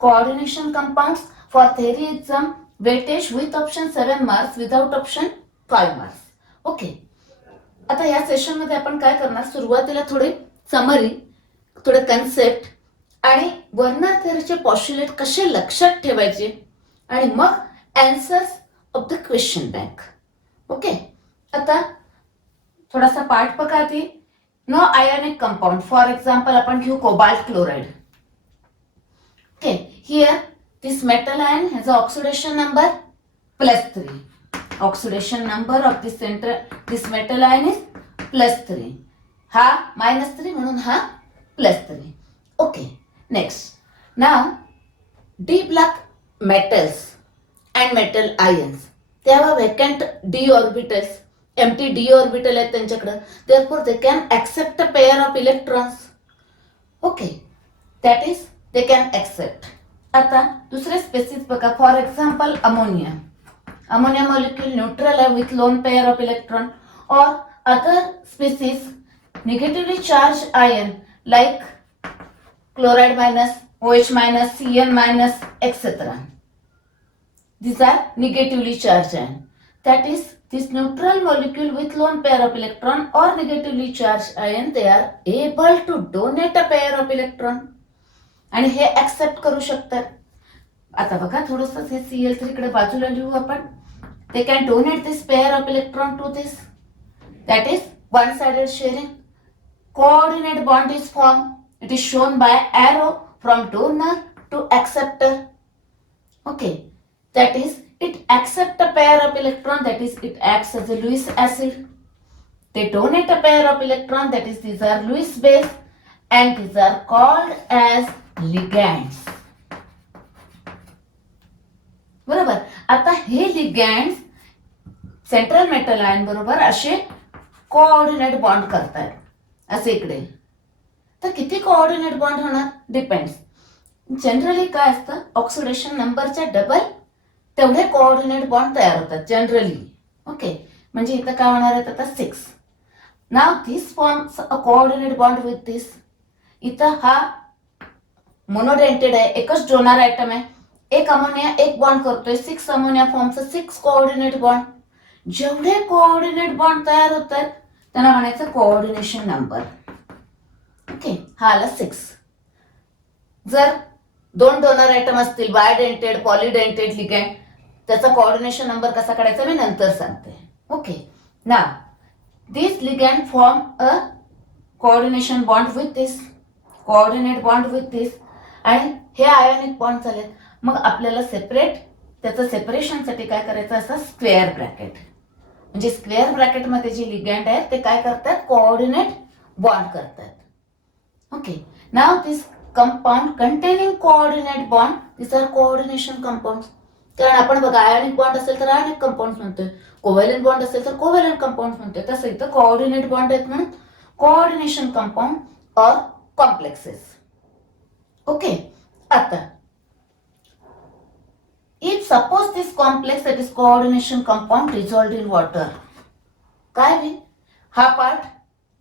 coordination compounds for theory exam weightage with option 7 marks without option 5 marks. Okay, आता या session मध्ये आपण काय करणार, सुरुवातीला थोडी समरी, थोडे कन्सेप्ट आणि वर्नर थेअरीचे पॉस्ट्युलेट कसे लक्षात ठेवायचे आणि मग answers of the question bank. Okay, आता थोडासा पार्ट बघा आधी. No ionic compound, for example आपण घेऊ cobalt chloride. Okay, here this metal ion has an oxidation number +3. Oxidation number of this metal ion is +3. हा -3 म्हणून हा +3. Okay, next. Now d block metals and metal ions, they have a vacant d orbitals, empty d orbital आहेत त्यांच्याकडे, therefore they can accept a pair of electrons. Okay, that is they can accept. आता दुसरे species बघा, for example ammonia. Ammonia molecule neutral आहे with lone pair of electron, और other species negatively charge ion like chloride minus, OH minus, Cn minus etcetera. These are negatively charged ion. That is, this neutral molecule with lone pair of electron or negatively charged ion, they are able to donate a pair of electron आणि हे accept करू शकतात. आता बघा थोडस हे Cl3 कडे बाजूला लिहू आपण. They can donate this pair of electron to this, that is one sided sharing. Coordinate bond is form. It is shown by arrow from donor to acceptor. Okay, that is it accept a pair of electron, that is it acts as a Lewis acid. They donate a pair of electron, that is these are Lewis base, and these are called as ligands. बरोबर. आता हे लिगँड्स central metal ion बरोबर असे coordinate bond करतात, असे इकडे. तर किती कोऑर्डिनेट बॉन्ड होणार, डिपेंड्स. जनरली काय असतं, ऑक्सिडेशन नंबरच्या डबल तेवढे कोऑर्डिनेट बॉन्ड तयार होतात जनरली. ओके, म्हणजे इथं काय होणार आहेत आता 6. Now this forms a coordinate bond with this. इथं हा मोनोडेंटेड आहे, एकच डोनर आयटम आहे. एक अमोनिया एक बॉन्ड करतोय, 6 अमोनिया फॉर्म्स 6 कोऑर्डिनेट बॉन्ड. जेवढे कोऑर्डिनेट बॉन्ड तयार होतात त्यांना म्हणायचं कोऑर्डिनेशन नंबर. ओके, हा आला 6. जर 2 डोनर आयटम असतील, बायडेंटेड, पॉलिडेंटेड लिगँड, त्याचा कोऑर्डिनेशन नंबर कसा काढायचा मी नंतर सांगते. Okay, now this ligand form a coordination bond with this, coordinate bond with this, आणि हे आयोनिक बॉन्ड झालेत. मग आपल्याला सेपरेट, त्याचं सेपरेशनसाठी काय करायचं, असं स्क्वेअर ब्रॅकेट. म्हणजे स्क्वेअर ब्रॅकेटमध्ये जे लिगँड आहेत ते काय करतात, कोऑर्डिनेट बॉन्ड करतात. ओके, नाव दिस कंपाऊंड कंटेनिंग कोऑर्डिनेट बॉन्ड, दिस आर कोऑर्डिनेशन कंपाऊंड. कारण आपण बघा आयोनिक बॉन्ड असेल तर आयोनिक कंपाऊंड म्हणतोय, कोव्हॅलेंट बॉन्ड असेल तर कोव्हॅलेंट कंपाऊंड म्हणतोय. तसं इथं कोऑर्डिनेट बॉन्ड आहेत म्हणून कोऑर्डिनेशन कंपाऊंड और कॉम्प्लेक्सेस. ओके, आता if suppose this complex, that is coordination compound, dissolved in water, काय होईल, हा पार्ट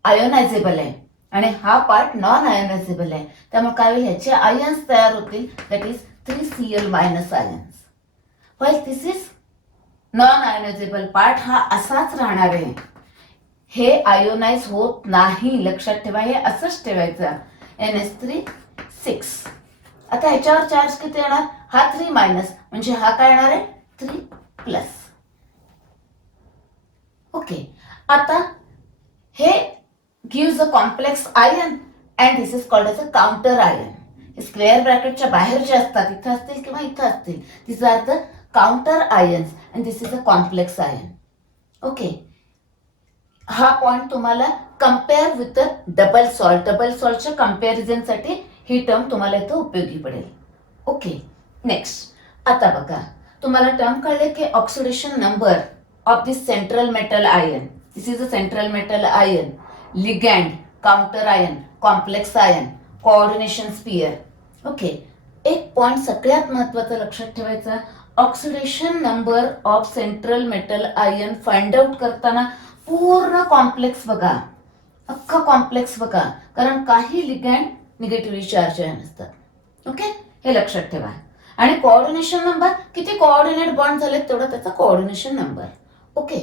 आयोनायझेबल आहे आणि हा पार्ट नॉन आयोनायझेबल आहे. त्यामुळे काय होईल, ह्याचे आयन्स तयार होतील, that is 3Cl- ions. While this is non ionizable part, हा असाच राहणार आहे. हे आयोनाइज होत नाही, लक्षात ठेवा, हे असंच ठेवायचं. NH3 6. आता ह्याच्यावर चार्ज किती येणार, हा 3 मायनस, म्हणजे हा काय येणार आहे 3 प्लस. ओके, आता हे gives a complex ion and this is called as a counter ion. Square ब्रॅकेटच्या बाहेर जे असतात, इथं असतील किंवा इथं असतील, this are the counter ions and this is a complex ion. Okay, हा पॉइंट तुम्हाला compare with double salt, double सॉल्टच्या कम्पॅरिझनसाठी ही टर्म तुम्हाला इथं उपयोगी पडेल. Okay, next. आता बघा, तुम्हाला टर्म कळले की oxidation number of this central metal ion, this is a central metal ion, ligand, counter ion, complex ion, coordination sphere. Okay, एक पॉइंट सगळ्यात महत्वाचा लक्षात ठेवायचा, oxidation number of central metal ion find out करताना पूर्ण complex बघा, अख्खा complex बघा, कारण काही लिगँड निगेटिव्हली चार्ज आयन असतात. ओके, हे लक्षात ठेवा. आणि कोऑर्डिनेशन नंबर, किती कोऑर्डिनेट बॉन्ड झाले तेवढा त्याचा कोऑर्डिनेशन नंबर. ओके,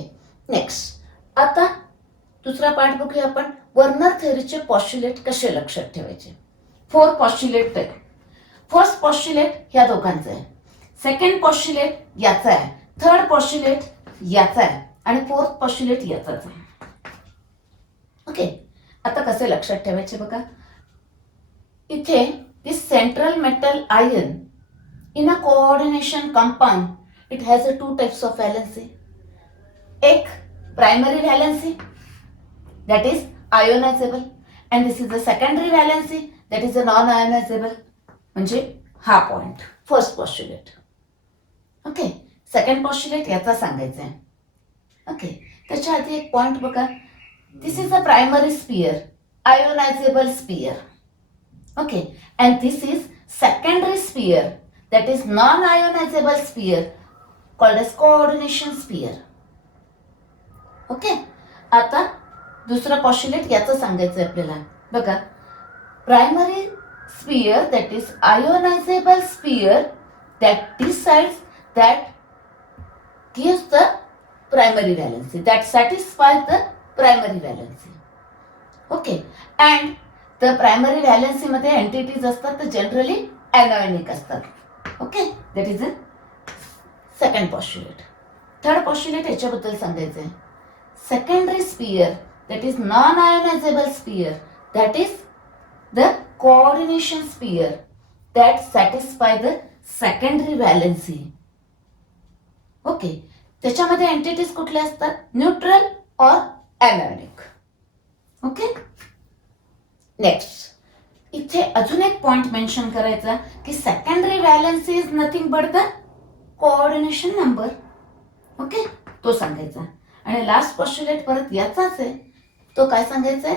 नेक्स्ट आता दुसरा पार्ट बघूया आपण. वर्नर थेअरीचे पॉस्ट्युलेट कसे लक्षात ठेवायचे. 4 पॉस्ट्युलेट आहेत. फर्स्ट पॉस्ट्युलेट ह्या दोघांचं आहे, सेकंड पॉस्ट्युलेट याचा आहे, थर्ड पॉस्ट्युलेट याचा आहे आणि फोर्थ पॉस्ट्युलेट याचाच आहे. ओके, आता कसे लक्षात ठेवायचे बघा. इथे this central metal ion in a coordination compound it has a 2 types of valency. एक primary valency that is ionizable and this is the secondary valency that is a non-ionizable. म्हणजे हा point first postulate. Okay, second postulate याचा सांगायचा आहे. Okay, त्याच्या आधी एक point बघा. This is a primary sphere, ionizable sphere. Okay, and this is secondary sphere that is non-ionizable sphere called as coordination sphere. Okay, आता दुसरा पॉस्ट्युलेट याचं सांगायचं आपल्याला बघा. Primary sphere that is ionizable sphere that decides that gives the primary valency, that satisfy the primary valency. Okay, and the primary valency मध्ये entities असतात तर generally anionic असतात. Okay, that is a second postulate. Third postulate याच्याबद्दल सांगायचं आहे. Secondary sphere that is non-ionizable sphere that is the coordination sphere that satisfy the secondary valency. Okay, त्याच्यामध्ये entities कुठले असतात, न्यूट्रल और एनॉयनिक. ओके, नेक्स्ट इथे अजून एक पॉइंट मेन्शन करायचा की secondary valency is nothing but the coordination number. Okay, तो सांगायचा. आणि लास्ट पॉस्ट्युलेट परत याचाच आहे, तो काय सांगायचा आहे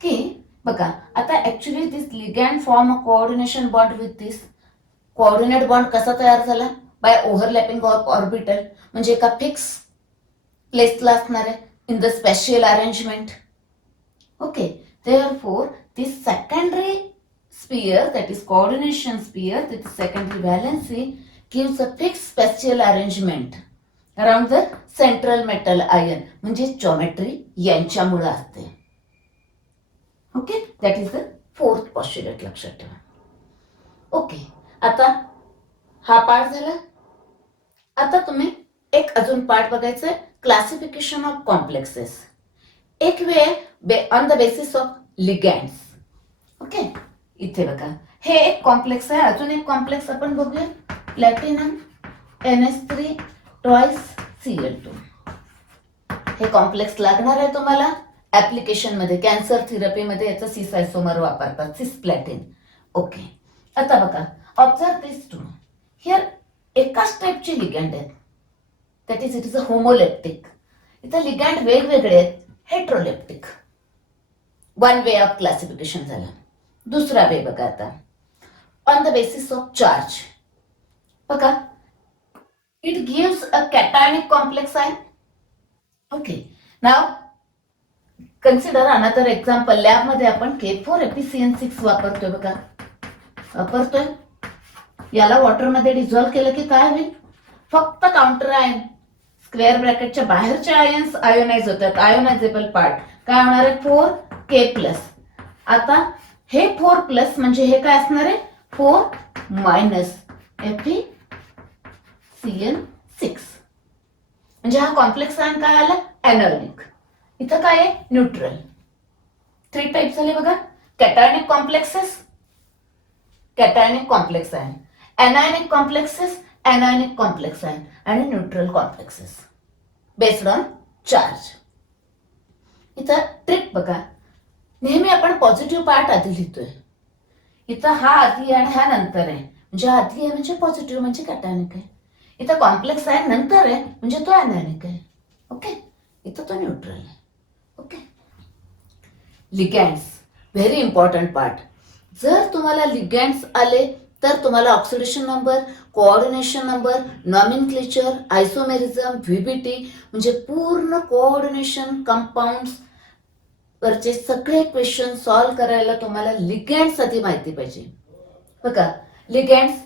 की बघा आता actually this ligand form a coordination bond with this. Coordinate bond कसा तयार झाला, बाय ओव्हरलॅपिंग ऑफ ऑर्बिटल, म्हणजे एका फिक्स प्लेसला असणार आहे in the spatial arrangement. Okay, therefore this secondary sphere that is coordination sphere with secondary valency gives a fix spatial arrangement around the central metal ion, म्हणजे geometry यांच्यामुळे असते. Okay, that is the fourth postulate लक्षात ठेवा. Okay, आता हा part झाला. आता तुम्ही एक अजून पार्ट बघायचं आहे, क्लासिफिकेशन ऑफ कॉम्प्लेक्सेस. एक वेळ on the basis of ligands. Okay, इथे बघा हे एक कॉम्प्लेक्स आहे. अजून एक कॉम्प्लेक्स आपण बघूया, प्लॅटिनम NH3 ट्वाइस Cl2. हे कॉम्प्लेक्स लागणार आहे तुम्हाला ऍप्लिकेशन मध्ये, कॅन्सर थेरपीमध्ये याचं सिस आयसोमर वापरतात, सिस्प्लॅटिन. ओके, आता बघा ऑब्झर्व दिस टू. हिअर एकाच टाईपचे लिगॅन्ड आहेत, that is it is a homoleptic. इथं लिगॅन्ड वेगवेगळे आहेत, heteroleptic. One way of classification झालं. दुसरा वे बघा आता, on the basis of charge. बघा it gives a cationic complex ion. Okay, now consider another example. Lab मध्ये आपण K4FeCN6 वापरतोय बघा, वापरतोय. याला वॉटर मध्ये डिझॉल्व्ह केलं की काय होईल, फक्त काउंटर आयन स्क्वेअर ब्रॅकेटच्या बाहेरचे आयन्स आयोनाइज होतात, आयोनायझेबल पार्ट काय होणार आहे 4K+. आता हे 4+ म्हणजे हे काय असणार आहे 4- FeCN6. म्हणजे हा कॉम्प्लेक्स आयन काय आला एनॉयनिक. इथं काय आहे न्यूट्रल. 3 टाइप झाले बघा, cationic complexes, cationic complex ion, anionic complexes, anionic complex ion आणि neutral complexes based on charge. इथं ट्रिक बघा, नेहमी आपण पॉझिटिव्ह पार्ट आधी लिहितोय. इथं हा आधी आणि हा नंतर आहे, म्हणजे आधी आहे म्हणजे पॉझिटिव्ह म्हणजे कॅटायनिक आहे. इथं कॉम्प्लेक्स आहे नंतर आहे म्हणजे तो एनॉयनिक आहे. ओके, इथं तो न्यूट्रल आहे. Okay, ligands very important part. जर तुम्हाला लिगॅन्ड्स आले तर तुम्हाला oxidation number, coordination number, nomenclature, isomerism, VBT म्हणजे पूर्ण कोऑर्डिनेशन कंपाऊंड्स वरचे सगळे क्वेश्चन सॉल्व्ह करायला तुम्हाला लिगॅन्ड्स आधी माहिती पाहिजे. बघा लिगँड्स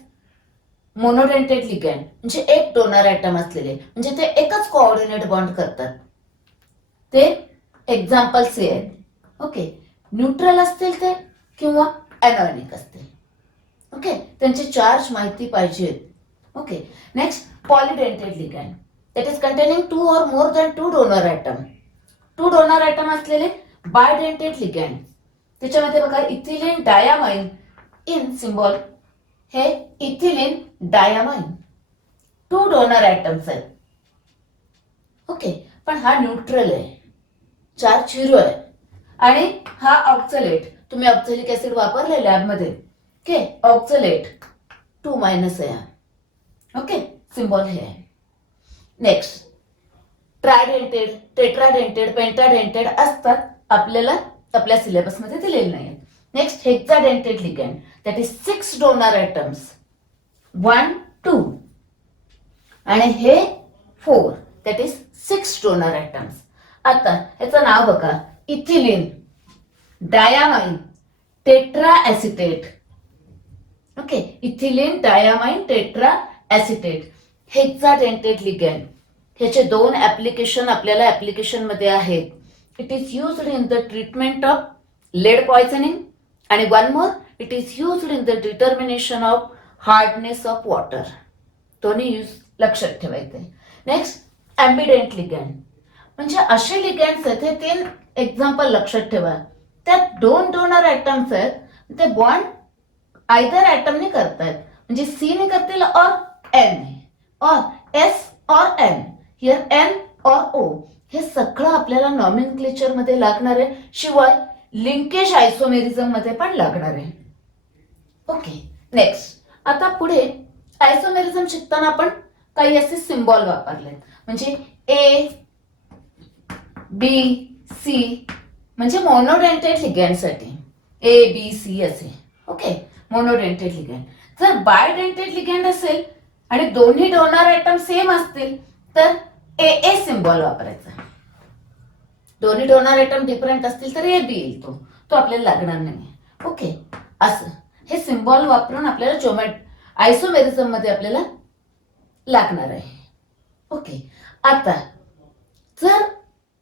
मोनोडेंटेड लिगँड म्हणजे एक डोनर ॲटम असलेले, म्हणजे ते एकच कोऑर्डिनेट बॉन्ड करतात, ते एक्झाम्पल्स हे आहेत. ओके, न्यूट्रल असतील ते किंवा अनॉनिक असतील. ओके, त्यांची चार्ज माहिती पाहिजेत. Okay, next polydentate ligand that is containing 2 or more than 2 donor atom. 2 donor atom असलेले बायडेंटेड लिगँड. त्याच्यामध्ये बघा इथिलीन डायामाइन इन सिम्बॉल, हे इथिलीन डायामाइन 2 डोनर ॲटम्स आहेत. ओके, पण हा न्यूट्रल आहे, चार्ज 0 आहे. आणि हा ऑक्झलेट, तुम्ही ऑक्झॅलिक ऍसिड वापरले लॅबमध्ये. ओके, ऑक्झलेट 2- आहे. ओके, सिम्बॉल हे आहे. नेक्स्ट ट्रायडेंटेड, टेट्राडेंटेड, पेंटाडेंटेड असतात, आपल्याला आपल्या सिलेबसमध्ये दिलेले नाही. Next hexadentate ligand that is 6 donor atoms, 1, 2 आणि हे 4 दॅट इज 6 डोनर ॲटम्स. आता याचं नाव बघा, ethylene diamine tetra acetate. Okay, ethylene diamine tetra acetate hexadentate ligand. ह्याचे 2 ऍप्लिकेशन आपल्याला ऍप्लिकेशन मध्ये आहेत. It is used in the treatment of lead poisoning आणि 1 more, it is used in the determination of hardness of water. दोन्ही use लक्षात ठेवायचे. Next ॲम्बिडेंट ligand म्हणजे असे लिगँड्स आहेत, हे 3 एक्झाम्पल लक्षात ठेवा. त्यात 2 डोनर ॲटम्स आहेत, ते बॉन्ड आयदर ॲटमने करतायत, म्हणजे सी ने करतील और एन और एस और एन. हियर एन और ओ हे सगळं आपल्याला नॉमेनक्लेचर मध्ये लागणार आहे, शिवाय लिंकेज आयसोमेरिझम मध्ये पण लागणार आहे. ओके, नेक्स्ट आता पुढे आयसोमेरिझम शिकताना आपण काही असे सिम्बॉल वापरले, म्हणजे ए बी सी म्हणजे मोनोडेंटेड लिगँडसाठी ए बी सी असे. Okay, monodentate ligand. जर बायडेंटेड लिगँड असेल आणि दोन्ही डोनर ॲटम सेम असतील तर ए सिम्बॉल वापरायचा. दोन्ही डोनर ॲटम डिफरंट असतील तर ए बी येईल, तो आपल्याला लागणार नाही. ओके, असं हे सिम्बॉल वापरून आपल्याला आयसोमेरिझम मध्ये आपल्याला लागणार आहे. ओके, आता जर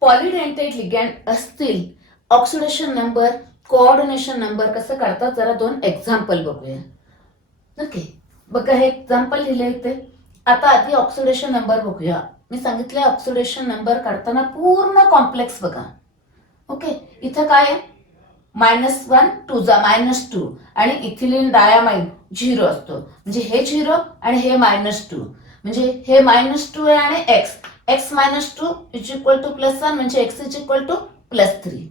पॉलिडेंटेड लिगँड असतील, ऑक्सिडेशन नंबर, कोऑर्डिनेशन नंबर कसं काढतात, जरा 2 एक्झाम्पल बघूया. ओके, बघा हे एक्झाम्पल लिहिले इथे. आता आधी ऑक्सिडेशन नंबर बघूया. मी सांगितलं ऑक्सिडेशन नंबर काढताना पूर्ण कॉम्प्लेक्स बघा. ओके, इथं काय आहे, -1 2 -2 आणि इथिलीन डायामाइन 0 असतो, म्हणजे हे 0 आणि हे -2, म्हणजे हे -2 आहे आणि x -2 इज इक्वल टू +1 म्हणजे x इज इक्वल टू +3.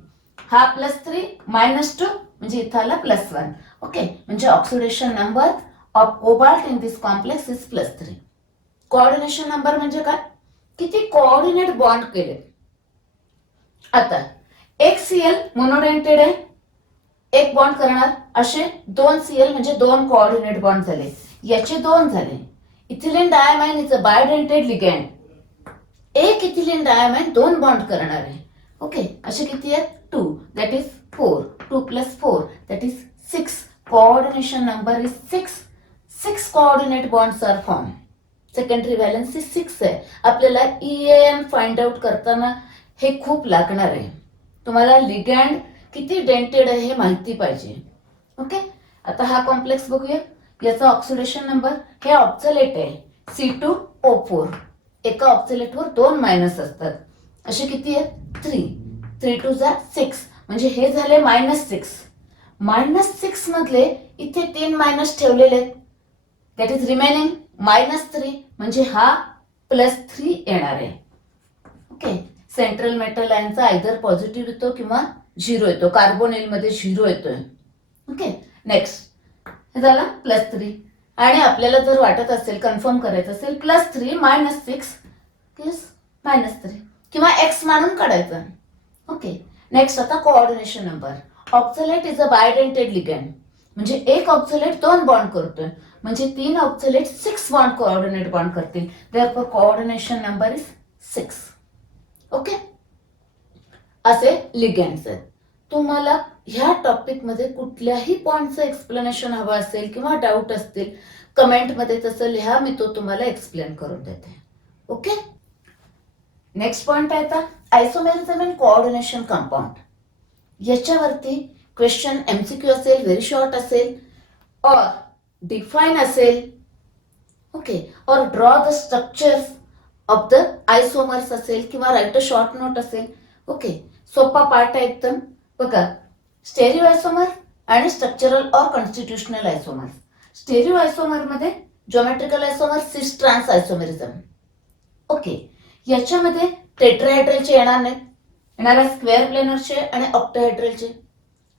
हा +3 -2 म्हणजे इथं आला +1. ओके, म्हणजे oxidation number of cobalt in this complex is +3. Coordination number म्हणजे काय, किती कोऑर्डिनेट बॉन्ड केले. आता एक सीएल मोनोडेंटेड आहे, एक बॉन्ड करणार, असे 2 सीएल म्हणजे 2 कोऑर्डिनेट बॉन्ड झाले, याचे 2 झाले. Ethylene diamine is a bidentate ligand, एक इथिलीन डायामाइन 2 बॉन्ड करणार आहे. ओके, असे किती आहेत, 2 that is 4, 2 + 4 that is 6. Coordination number is 6. 6 coordinate bonds are form. Secondary valency 6 आहे. आपल्याला EAN फाइंड आउट करताना हे खूप लागणार आहे. तुम्हाला लिगँड किती डेंटेड आहे हे माहिती पाहिजे. ओके, आता हा कॉम्प्लेक्स बघूया. याचा ऑक्सिडेशन नंबर, हे ऑक्झलेट आहे C2O4. एका ऑक्झलेटवर 2 मायनस असतात, असे किती आहेत, 3. 3 2 6 म्हणजे हे झाले -6. -6 मधले इथे 3 मायनस ठेवलेले आहेत, दॅट इज रिमेनिंग -3 म्हणजे हा +3 येणार आहे. ओके, सेंट्रल मेटल आयनचा आयदर पॉझिटिव्ह येतो किंवा 0 येतो, कार्बोनिल मध्ये 0 येतोय. ओके, नेक्स्ट हे झालं +3. आणि आपल्याला जर वाटत असेल, कन्फर्म करायचं असेल, +3 -6 -3 किंवा x मानून काढायचं. ओके, नेक्स्ट आता coordination number. Oxalate is a bidentate ligand, म्हणजे एक ऑक्झलेट 2 बॉन्ड करतोय, म्हणजे 3 ऑक्झलेट 6 बॉन्ड कोऑर्डिनेट बॉन्ड करतील. Therefore coordination number is 6. Okay, असे लिगँड्स आहेत. तुम्हाला ह्या टॉपिकमध्ये कुठल्याही पॉइंटचं एक्सप्लेनेशन हवं असेल किंवा डाऊट असतील कमेंटमध्ये तसं लिहा, मी तो तुम्हाला एक्सप्लेन करून देते. ओके. नेक्स्ट पॉइंट आहे आता आयसोमेरिझम इन कोऑर्डिनेशन कंपाऊंड. याच्यावरती क्वेश्चन एमसीक्यू असेल, व्हेरी शॉर्ट असेल, और डिफाइन असेल, ओके, और draw the structures of the आयसोमर्स असेल किंवा राईट अ शॉर्ट नोट असेल. ओके, सोपा पार्ट आहे एकदम. बघा, स्टेरिओ आयसोमर आणि स्ट्रक्चरल और कॉन्स्टिट्यूशनल आयसोमर. स्टेरिओ आयसोमर मध्ये ज्योमेट्रिकल आयसोमर, सिस ट्रान्स आयसोमेरिझम. ओके, याच्यामध्ये टेट्राहेड्रलचे येणार नाहीत, येणार आहे स्क्वेअर प्लेनरचे आणि ऑक्टाहेड्रलचे.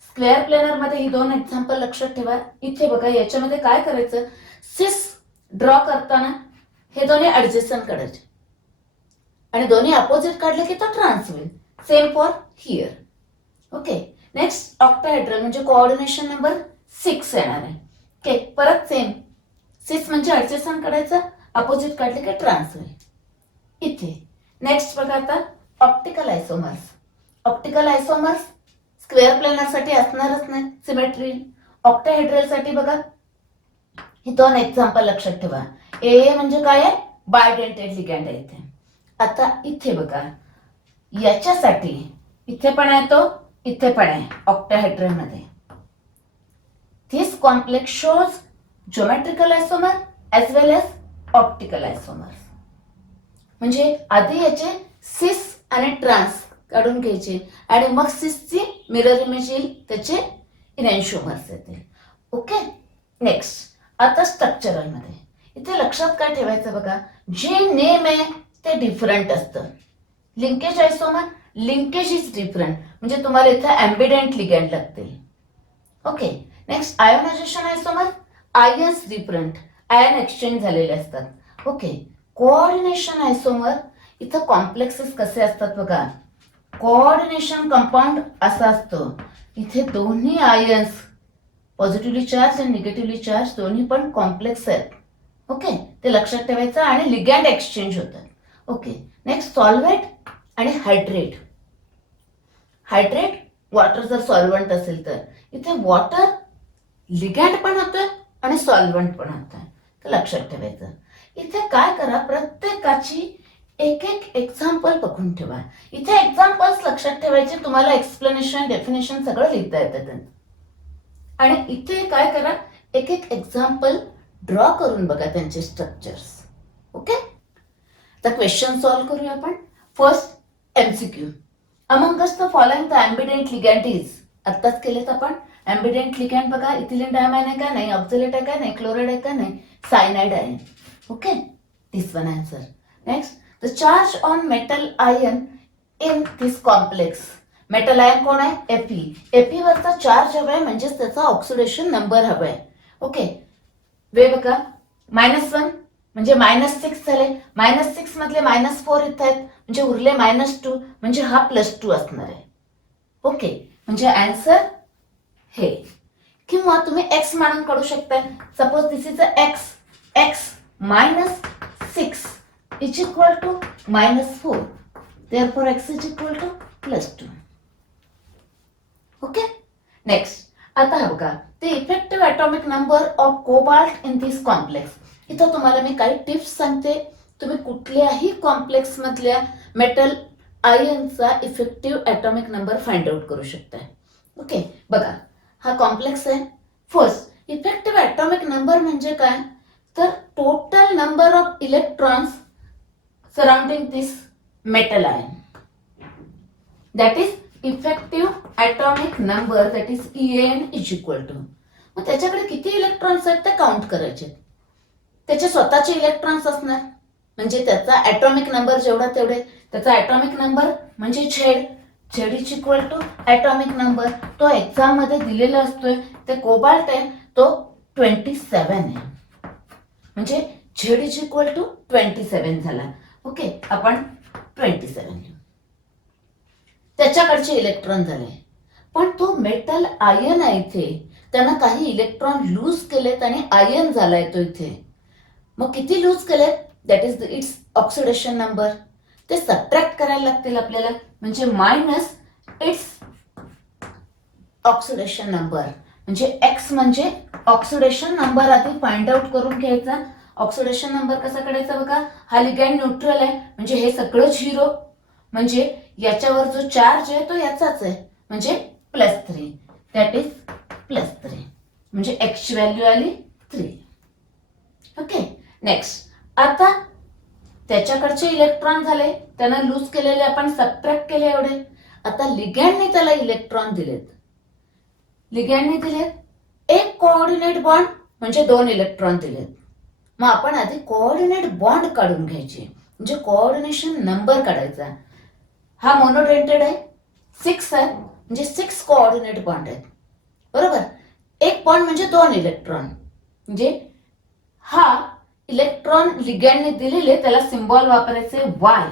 स्क्वेअर प्लेनर मध्ये ही दोन एक्झाम्पल लक्षात ठेवा. इथे बघा, याच्यामध्ये काय करायचं, सिस ड्रॉ करताना हे दोन्ही ऍडजस्टंट काढायचे आणि दोन्ही अपोजिट काढले की तो ट्रान्स होईल. Same for here. Okay. Next octahedral म्हणजे कोऑर्डिनेशन नंबर 6 येणार आहे. ओके, परत सेम, सिस म्हणजे ऍडजस्टंट काढायचं, अपोजिट काढले की ट्रान्स होईल. इथे नेक्स्ट बघा आता ऑप्टिकल आयसोमर्स. ऑप्टिकल आयसोमर्स स्क्वेअर प्लेनर साठी असणारच नाही, सिमेट्री. ऑक्टाहेड्रल साठी बघा, ही दोन एक्झाम्पल लक्षात ठेवा. ए म्हणजे काय आहे, बायडेंटेड लिगॅंड आहे इथे. आता इथे बघा, याच्यासाठी इथे पण आहे तो, इथे पण आहे ऑक्टाहेड्रल मध्ये. This complex shows geometrical isomer as well as optical isomer. म्हणजे आधी याचे सिस आणि ट्रान्स काढून घ्यायचे आणि मग सिसची मिरर इमेज येईल, त्याचे इनॅन्शोमर्स येतील. ओके. नेक्स्ट आता स्ट्रक्चरल मध्ये इथे लक्षात काय ठेवायचं बघा, जे नेम आहे ते डिफरंट असतं. Linkage isomer, linkage is different, म्हणजे तुम्हाला इथे ॲम्बिडेंट लिगॅंड लागतील. Okay. Next ionization isomer, ions different, ion exchange झालेले असतात. ओके. कोऑर्डिनेशन आयसोमर, इथं कॉम्प्लेक्सेस कसे असतात बघा, कोऑर्डिनेशन कंपाऊंड असा असतो, इथे दोन्ही आयन्स पॉझिटिव्हली चार्ज आणि निगेटिव्हली चार्ज दोन्ही पण कॉम्प्लेक्स आहेत. ओके, ते लक्षात ठेवायचं आणि लिगॅंड एक्सचेंज होतात. ओके. नेक्स्ट सॉल्व्हेंट आणि हायड्रेट. हायड्रेट वॉटर जर सॉल्व्हंट असेल तर इथे वॉटर लिगॅंड पण होतं आणि सॉल्व्हंट पण होतं, तर लक्षात ठेवायचं. इथे काय करा, प्रत्येकाची एक एक एक्झाम्पल बघून ठेवा. इथे एक्झाम्पल्स लक्षात ठेवायचे, तुम्हाला एक्सप्लेनेशन, डेफिनेशन सगळं लिहिता येतं. आणि इथे काय करा, एक एक एक्झाम्पल ड्रॉ करून बघा त्यांचे स्ट्रक्चर्स. ओके. आता क्वेश्चन सॉल्व्ह करूया आपण. First MCQ, amongst the following the ambidentate ligand is. आत्ताच केलेत आपण. ॲम्बिडेंट लिगॅंड बघा, इथिलीन डायमाइन आहे का नाही, ऑक्झलेट आहे का नाही, क्लोराइड आहे का नाही, सायनाइड आहे. Okay, this one answer. Next, the charge on metal ion in this complex. Metal ion कोण आहे, एफई. एफई वरचा चार्ज हवाय म्हणजेच त्याचा ऑक्सिडेशन नंबर हवाय. ओके. वे बघा, -1 म्हणजे -6 झाले, -6 मधले -4 इथे आहेत, म्हणजे उरले -2, म्हणजे हा +2 असणार आहे. ओके, म्हणजे आन्सर हे. किंवा तुम्ही एक्स म्हणून काढू शकता. Suppose this is x, x -6 is equal to -4, therefore x is equal to +2. Okay. Next, आता हा बघा, the effective atomic number of cobalt in this complex. इथं तुम्हाला मी काही टिप्स सांगते, तुम्ही कुठल्याही कॉम्प्लेक्स मधल्या मेटल आयनचा effective atomic number find out करू शकता. ओके. बघा, हा कॉम्प्लेक्स आहे. फर्स्ट, इफेक्टिव्ह ॲटॉमिक नंबर म्हणजे काय, तर total number of electrons surrounding this metal ion, that is effective atomic number, that is EN is equal to. मग त्याच्याकडे किती इलेक्ट्रॉन्स आहेत ते काउंट करायचे. त्याचे स्वतःचे इलेक्ट्रॉन्स असणार, म्हणजे त्याचा ॲटॉमिक नंबर जेवढा तेवढे. त्याचा ॲटॉमिक नंबर म्हणजे Z is equal to atomic number, तो एक्झाम मध्ये दिलेला असतोय. ते कोबाल्ट आहे तो 27 आहे, म्हणजे झेड इज इक्वल टू 27 झाला. ओके, आपण 27 लिहू. त्याच्याकडचे इलेक्ट्रॉन झाले, पण तो मेटल आयन आहे इथे, त्यानं काही इलेक्ट्रॉन लूज केलेत आणि आयन झालाय तो इथे. मग किती लूज केलेत, that is it's oxidation number. ते सबट्रॅक्ट करायला लागतील आपल्याला, म्हणजे मायनस इट्स ऑक्सिडेशन नंबर, म्हणजे एक्स म्हणजे ऑक्सिडेशन नंबर आधी फाइंड आउट करून घ्यायचा. ऑक्सिडेशन नंबर कसा काढायचा बघा, हा लिगँड न्यूट्रल आहे म्हणजे हे सगळं 0, म्हणजे याच्यावर जो चार्ज आहे तो याचाच आहे म्हणजे +3, दॅट इज +3, म्हणजे एक्सची व्हॅल्यू आली 3. Okay, next. आता त्याच्याकडचे इलेक्ट्रॉन झाले, त्यानं लूज केलेले आपण सबट्रॅक्ट केले एवढे. आता लिगँडने त्याला इलेक्ट्रॉन दिलेत, लिगँडने दिलेत एक कोऑर्डिनेट बॉन्ड म्हणजे 2 इलेक्ट्रॉन दिलेत. मग आपण आधी कोऑर्डिनेट बॉन्ड काढून घ्यायचे, म्हणजे कोऑर्डिनेशन नंबर काढायचा. हा मोनोडेंटेड आहे, 6 आहे म्हणजे 6 कोऑर्डिनेट बॉन्ड आहेत, बरोबर. एक बॉन्ड म्हणजे 2 इलेक्ट्रॉन, म्हणजे हा इलेक्ट्रॉन लिगँडने दिलेले त्याला सिम्बॉल वापरायचे Y,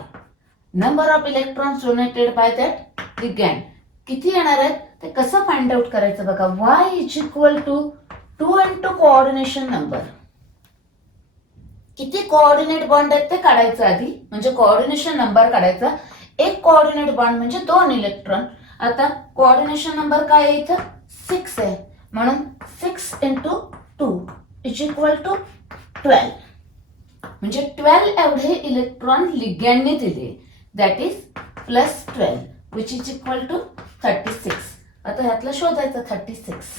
number of electrons donated by that ligand. किती येणार आहेत ते कसं फाइंड आउट करायचं बघा, Y is equal to 2 into coordination number. किती कोऑर्डिनेट बॉन्ड आहेत ते काढायचं आधी, म्हणजे कोऑर्डिनेशन नंबर काढायचा. एक कोऑर्डिनेट बॉन्ड म्हणजे 2 इलेक्ट्रॉन. आता कोऑर्डिनेशन नंबर काय आहे इथं 6 आहे, म्हणून 6 इंटू 2 इज इक्वल टू 12, म्हणजे 12 एवढे इलेक्ट्रॉन लिगँडने दिले, that is +12 which is equal to 36. आता ह्यातलं शोधायचं 36.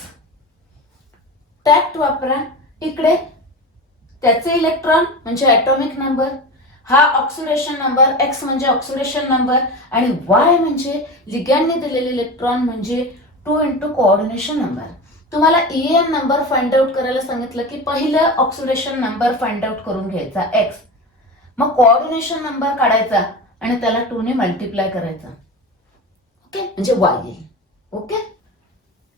टॅक्ट वापरा. इकडे त्याचे इलेक्ट्रॉन म्हणजे ॲटॉमिक नंबर, हा ऑक्सिडेशन नंबर, एक्स म्हणजे ऑक्सिडेशन नंबर आणि वाय म्हणजे लिगँडने दिलेले इलेक्ट्रॉन म्हणजे 2 इंटू कोऑर्डिनेशन नंबर. तुम्हाला EN नंबर फाइंड आउट करायला सांगितलं की पहिलं ऑक्सिडेशन नंबर फाइंड आउट करून घ्यायचा एक्स, मग कोऑर्डिनेशन नंबर काढायचा आणि त्याला 2 ने मल्टिप्लाय करायचा. ओके, म्हणजे वाय येईल. Okay,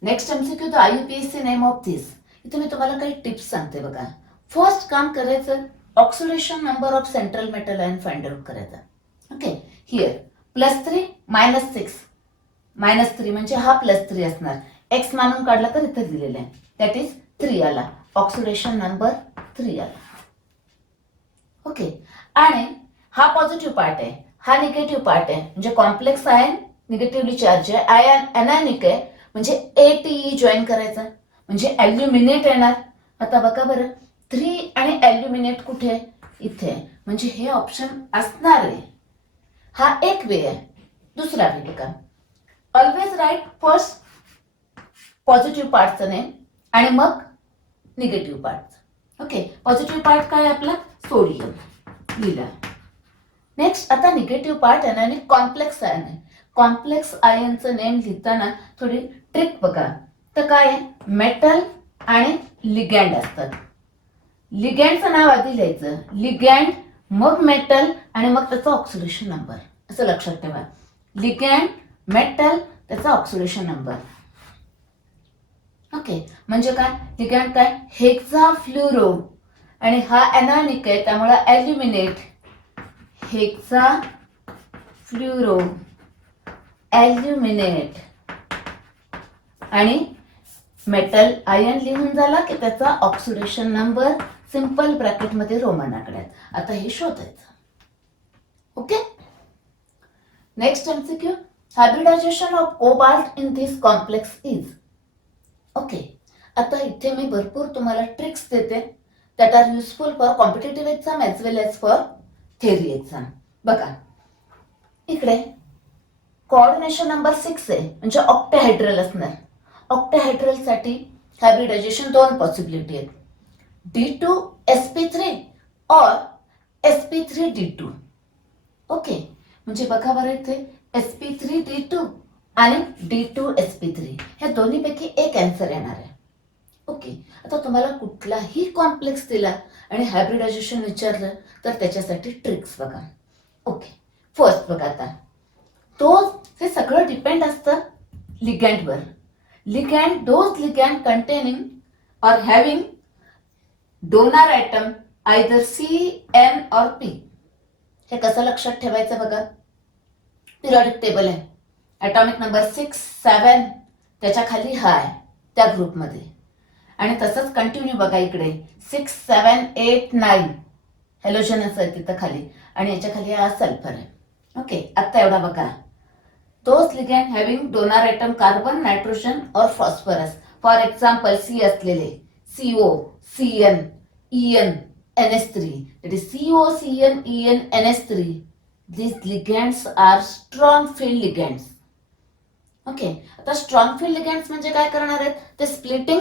next MCQ the IUPAC name of this. इथे मी तुम्हाला काही टिप्स सांगते बघा. फर्स्ट काम करायचं, oxidation number of central metal ion find out करायचा. ओके, हिअर +3 -6, -3 म्हणजे हा +3 असणार, एक्स मानून काढला तर इथे दिलेलं आहे, दॅट इज 3 आला, ऑक्सिडेशन नंबर 3 आला. ओके, आणि हा पॉझिटिव्ह पार्ट आहे, हा निगेटिव्ह पार्ट आहे, म्हणजे कॉम्प्लेक्स आयन निगेटिव्हली चार्ज आहे, आयन एनायनिक आहे म्हणजे ATE जॉईन करायचा म्हणजे ॲल्युमिनेट येणार. आता बघा बरं, 3 आणि ॲल्युमिनेट कुठे, इथे, म्हणजे हे ऑप्शन असणार आहे. हा एक वे आहे. दुसरा वे बघा, ऑलवेज राईट फर्स्ट पॉझिटिव्ह पार्टचं नेम आणि मग negative part. Okay, positive part काय आपला सोडियम लिहिला. नेक्स्ट, आता निगेटिव्ह पार्ट आहे आणि कॉम्प्लेक्स आयन आहे. कॉम्प्लेक्स आयनचं नेम लिहिताना थोडी ट्रिक बघा. तर काय आहे, मेटल आणि लिगँड असतात. लिगँडचं नाव आधी लिहायचं, लिगँड मग मेटल आणि मग त्याचा ऑक्सिडेशन नंबर, असं लक्षात ठेवा. लिगँड, मेटल, त्याचा ऑक्सिडेशन नंबर. ओके, म्हणजे काय, लिगँड काय हेक्साफ्लुरो आणि हा एनायनिक आहे त्यामुळे ॲल्युमिनेट, हेक्साफ्लुरो ॲल्युमिनेट, आणि मेटल आयन लिहून झाला की त्याचा ऑक्सिडेशन नंबर सिंपल ब्रॅकेटमध्ये रोमन आकड्यात. आता हे शोधायचं. Okay, next MCQ, hybridisation of cobalt in this complex is. Okay, आता इथे मी भरपूर तुम्हाला ट्रिक्स देते that are useful for competitive exam as well as for theory exam. बघा इकडे कोऑर्डिनेशन नंबर 6 आहे म्हणजे ऑक्टाहेड्रल असणार. ऑक्टाहेड्रल साठी हायब्रिडायझेशन 2 पॉसिबिलिटी आहेत, D2sp3 और sp3d2. ओके, म्हणजे बघा बरं इथे sp3d2 आणि D2sp3 ह्या दोन्हीपैकी एक आन्सर येणार आहे. ओके, आता तुम्हाला कुठलाही कॉम्प्लेक्स दिला आणि हायब्रिडायझेशन विचारलं तर त्याच्यासाठी ट्रिक्स बघा. ओके, फर्स्ट बघा, आता तो हे सगळं डिपेंड असतं लिगँडवर. Ligand, those ligand containing or having donor atom either C, N or P. हे कसं लक्षात ठेवायचं बघा, पिरियडिक टेबल आहे, ॲटॉमिक नंबर 6, 7 त्याच्या खाली हा आहे त्या ग्रुपमध्ये, आणि तसंच कंटिन्यू बघा इकडे 6, 7, 8, 9 हॅलोजनस आहे तिथं खाली आणि याच्या खाली हा सल्फर आहे. ओके, आता एवढा बघा, those ligand having donor atom carbon, nitrogen or phosphorus. For example, C असलेले CO, CN, EN, NH3. That is CO, CN, EN, NH3. These ligands are strong field ligands. Okay, आता strong field लिगँड्स म्हणजे काय करणार आहेत? ते splitting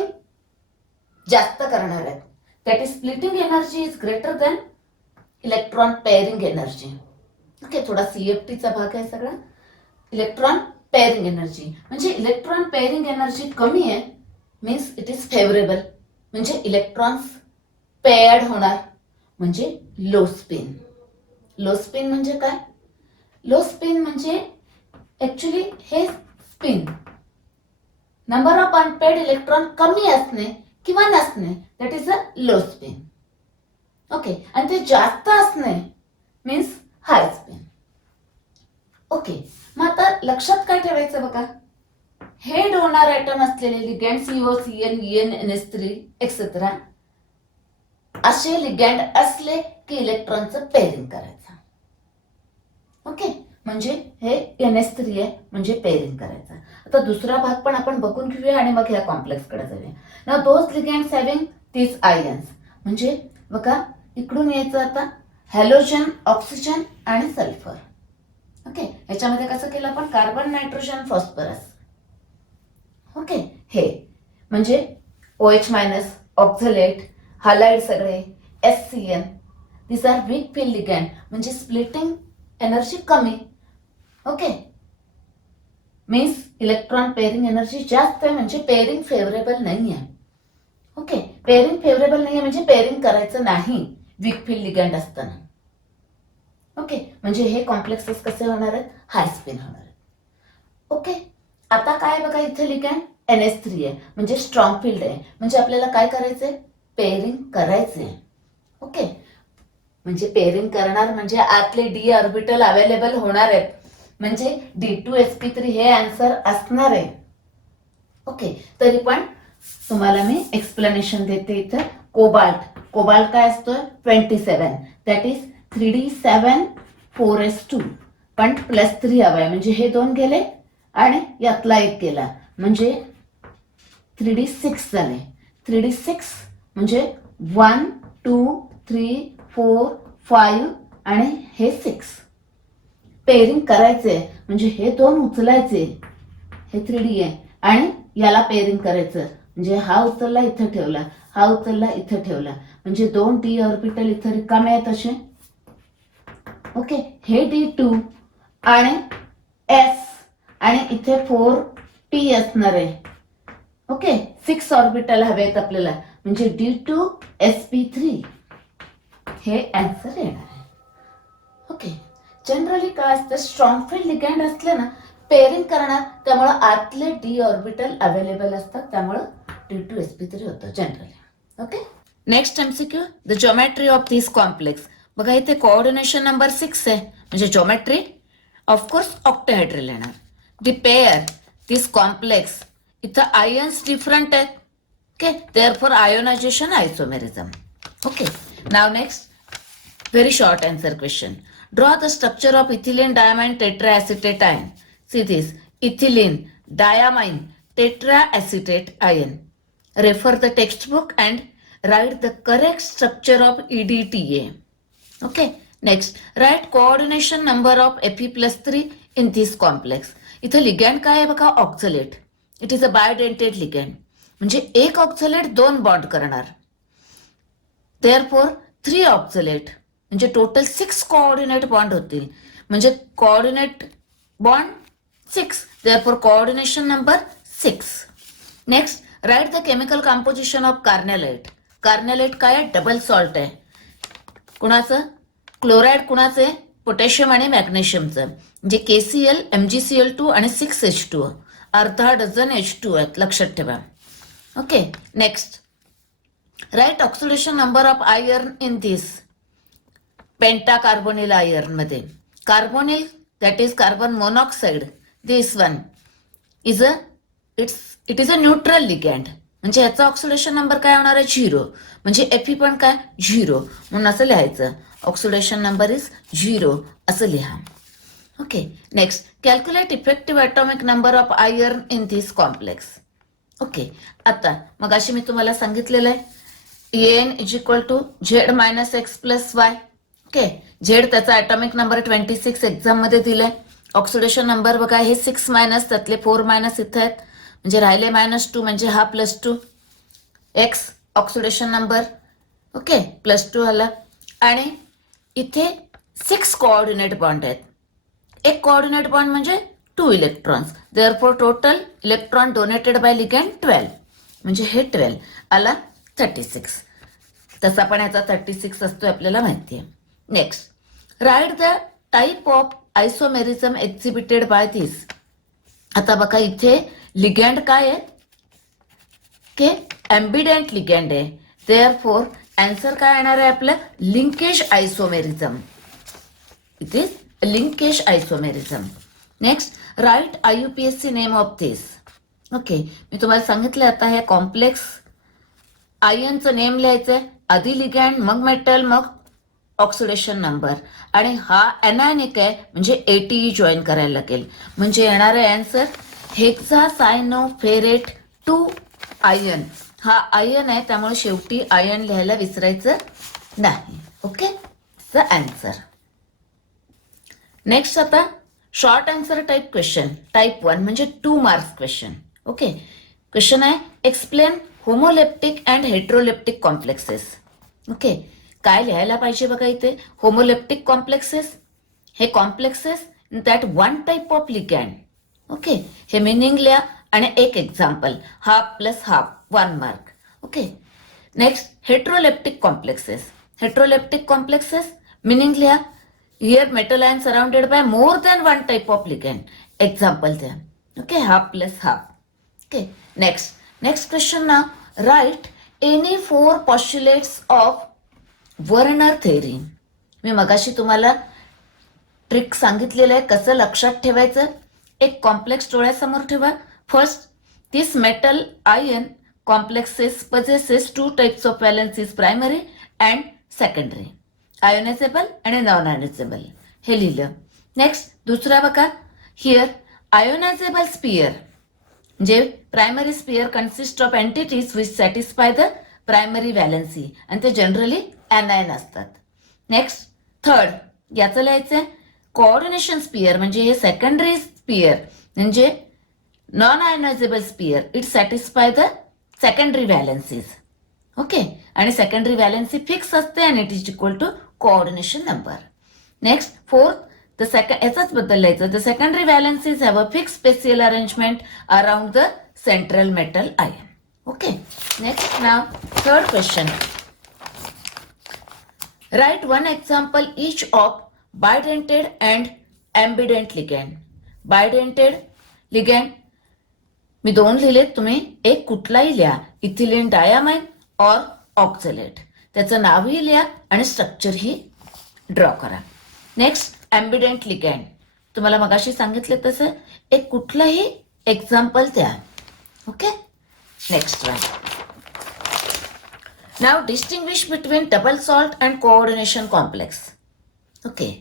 जास्त करणार आहेत. That is splitting energy is greater than electron pairing energy. Okay, थोडा सीएफटीचा भाग आहे सगळा. इलेक्ट्रॉन पेअरिंग एनर्जी म्हणजे इलेक्ट्रॉन पेअरिंग एनर्जी कमी आहे मीन्स इट इज फेवरेबल, म्हणजे इलेक्ट्रॉन्स पेअर्ड होणार, म्हणजे लो स्पिन. लो स्पिन म्हणजे काय? लो स्पिन म्हणजे ऍक्च्युली हे spin number of unpaired electron कमी असणे किंवा नसणे, that is a low spin. Okay, आणि ते जास्त असणे मीन्स हाय स्पिन. ओके, मग आता लक्षात काय ठेवायचं बघा, हे डोनर ॲटम असलेले ligand CO, CN, EN, NH3 etcetera असे लिगँड असले की इलेक्ट्रॉनचं पेअरिंग करायचं. ओके, म्हणजे हे NH3 आहे म्हणजे पेअरिंग करायचं. आता दुसरा भाग पण आपण बघून घेऊया आणि मग ह्या कॉम्प्लेक्स कडे जाऊया. Now those ligands having these ions, म्हणजे बघा इकडून यायचं आता हॅलोजन, ऑक्सिजन आणि सल्फर. ओके, ह्याच्यामध्ये कसं केलं आपण? Carbon, nitrogen, phosphorus. ओके, हे म्हणजे OH मायनस, ऑक्झलेट, हालाइड सगळे, SCN. This are weak field ligand म्हणजे स्प्लिटिंग एनर्जी कमी. Okay, means electron pairing energy जास्त आहे म्हणजे पेअरिंग फेवरेबल नाही आहे. ओके, पेअरिंग फेवरेबल नाही आहे म्हणजे पेअरिंग करायचं नाही वीक फील्ड लिगँड असताना. ओके, म्हणजे हे कॉम्प्लेक्सेस कसे होणार आहेत? हाय स्पिन होणार आहेत. ओके, आता काय बघा इथे लिगँड NH3 आहे म्हणजे स्ट्रॉंग फील्ड आहे, म्हणजे आपल्याला काय करायचंय? पेअरिंग करायचंय. ओके, म्हणजे पेअरिंग करणार म्हणजे आतले डी ऑर्बिटल अवेलेबल होणार आहेत, म्हणजे D2sp3 हे आन्सर असणार आहे. ओके, तरी पण तुम्हाला मी एक्सप्लेनेशन देते इथं. कोबाल्ट काय असतोय? 27. दॅट इज 3d7 4s2, पण +3 हवाय म्हणजे हे 2 गेले आणि यातला 1 गेला म्हणजे 3d6 झाले. 3d6 म्हणजे 1 2 3 4 5 आणि हे 6. पेअरिंग करायचे म्हणजे हे 2 उचलायचे, हे 3d आहे आणि याला पेअरिंग करायचं म्हणजे हा उचलला इथं ठेवला, हा उचलला इथं ठेवला म्हणजे 2 d ऑर्बिटल इथं रिकामे आहेत असे. ओके, हे D2 आणि S आणि इथे 4p असणार आहे. ओके, 6 ऑर्बिटल हवेत आपल्याला म्हणजे D2sp3 हे आन्सर येणार आहे. ओके, जनरली काय असतं? स्ट्रॉंग फील्ड लिगँड असले ना पेअरिंग करणार, त्यामुळे आतले डी ऑर्बिटल अवेलेबल असतात, त्यामुळे D2sp3 होतं generally. Okay, next MCQ, the geometry of this complex. बघा इथे कोऑर्डिनेशन नंबर 6 आहे म्हणजे ज्योमेट्री ऑफकोर्स ऑक्टाहेड्रल येणार. द पेअर दिस कॉम्प्लेक्स, इथं आयन्स डिफरंट आहेत. Okay, therefore ionization isomerism. Okay, now next very short answer question. Draw the structure of ethylene diamine tetraacetate ion. See this, ethylene diamine tetraacetate ion. Refer the textbook and write the correct structure of EDTA. Okay, next write coordination number of Fe+3 in this complex. इथं ligand काय आहे बघा? Oxalate. It is a बायोडेंटेड ligand म्हणजे एक oxalate 2 bond करणार. Therefore 3 oxalate म्हणजे total 6 coordinate bond होतील म्हणजे coordinate bond 6, therefore coordination number 6. Next write the chemical composition of carnallite. Carnallite काय आहे? डबल सॉल्ट आहे. कुणाचं? क्लोराईड कुणाचं आहे? पोटॅशियम आणि मॅग्नेशियमचं, म्हणजे KCl, MgCl2 आणि 6H2, अर्धा डझन H2 आहेत, लक्षात ठेवा. Okay, next write oxidation number of iron in this. Penta carbonyl iron मध्ये carbonyl that is carbon monoxide, this one is a it is a neutral ligand म्हणजे ह्याचा oxidation number काय होणार आहे? 0. म्हणजे Fe पण काय? 0. म्हणून असं लिहायचं, ऑक्सिडेशन नंबर इज 0 असं लिहा. Okay, next calculate effective atomic number of iron in this complex. Okay, आता मग अशी मी तुम्हाला सांगितलेलं आहे N is equal to Z minus x plus y. Okay, Z त्याचा ॲटॉमिक नंबर 26 एक्झाममध्ये दिलाय. ऑक्सिडेशन नंबर बघा हे 6 मायनस त्यातले 4 मायनस इथं आहेत म्हणजे राहिले -2 म्हणजे हा +2. एक्स ऑक्सिडेशन नंबर ओके +2 आला आणि इथे 6 कोऑर्डिनेट बॉन्ड आहेत. एक कोऑर्डिनेट बॉन्ड म्हणजे 2 electrons. Therefore total electron donated bye ligand 12 म्हणजे हे 12 आला 36. तसा पण ह्याचा 36 असतो आपल्याला माहिती आहे. Next write the type of isomerism exhibited by this. आता बघा इथे लिगॅंड काय आहे की एम्बिडेंट लिगॅंड आहे. देअरफॉर आन्सर काय येणार आहे आपलं linkage isomerism. It is linkage isomerism. Next write IUPAC name of this. Okay, मी तुम्हाला सांगितलं आता हे कॉम्प्लेक्स आयनचं नेम लिहायचंय. आधी लिगॅंड मग मेटल मग ऑक्सिडेशन नंबर आणि हा एनायनिक आहे म्हणजे ATE जॉईन करायला लागेल म्हणजे येणार आहे आन्सर हेक्सासायनोफेरेट 2 आयन. हा आयन आहे त्यामुळे शेवटी आयन लिहायला विसरायचं नाही. Okay, the answer. नेक्स्ट आता short answer type question type 1 म्हणजे 2 मार्क्स क्वेश्चन. ओके, क्वेश्चन आहे explain homoleptic and heteroleptic complexes. Okay, काय लिहायला पाहिजे बघा इथे होमोलेप्टिक कॉम्प्लेक्सेस हे complexes that one type of ligand. Okay, हे मिनिंग लिहा आणि एक example half plus half 1 mark. Okay, next heteroleptic complexes. Heteroleptic complexes meaning लिहा. Here metal ion surrounded by more than one type of ligand. Example there. Okay, half plus half. Okay, next question now. Write any 4 postulates of Werner theory. मी मगाशी तुम्हाला trick सांगितलेलं आहे कसं लक्षात ठेवायचं. एक complex डोळ्यासमोर ठेवा. First, this metal ion complexes possesses 2 types of valencies, primary and secondary. Ionizable आणि नॉन आयोनायझेबल हे लिहिलं. नेक्स्ट दुसरा बघा हिअर आयोनायझेबल स्पियर म्हणजे primary sphere consist of entities which satisfy the primary valency आणि ते जनरली एनायन असतात. Next third याचं लिहायचंय कोऑर्डिनेशन स्पियर म्हणजे हे सेकंडरी स्पियर म्हणजे non ionizable sphere it satisfy the secondary valencies. Okay, आणि सेकंडरी व्हॅलन्सी फिक्स असते आणि it is equal to coordination number. Next fourth the याचाच बद्दल लिहायचं the secondary valencies have a fix spatial arrangement around the central metal ion. Okay, next now third question. Write 1 example each of bidentate and ambident ligand. Bidentate ligand मी 2 लिहिलेत, तुम्ही एक कुठलाही लिहा. Ethylene diamine और ऑक्झलेट त्याचं नावही लिहा आणि स्ट्रक्चरही ड्रॉ करा. नेक्स्ट एम्बिडेंट लिगॅंड तुम्हाला मगाशी सांगितलं तसं एक कुठलंही एक्झाम्पल द्या. Okay, next one. Now distinguish between double salt and coordination complex. Okay,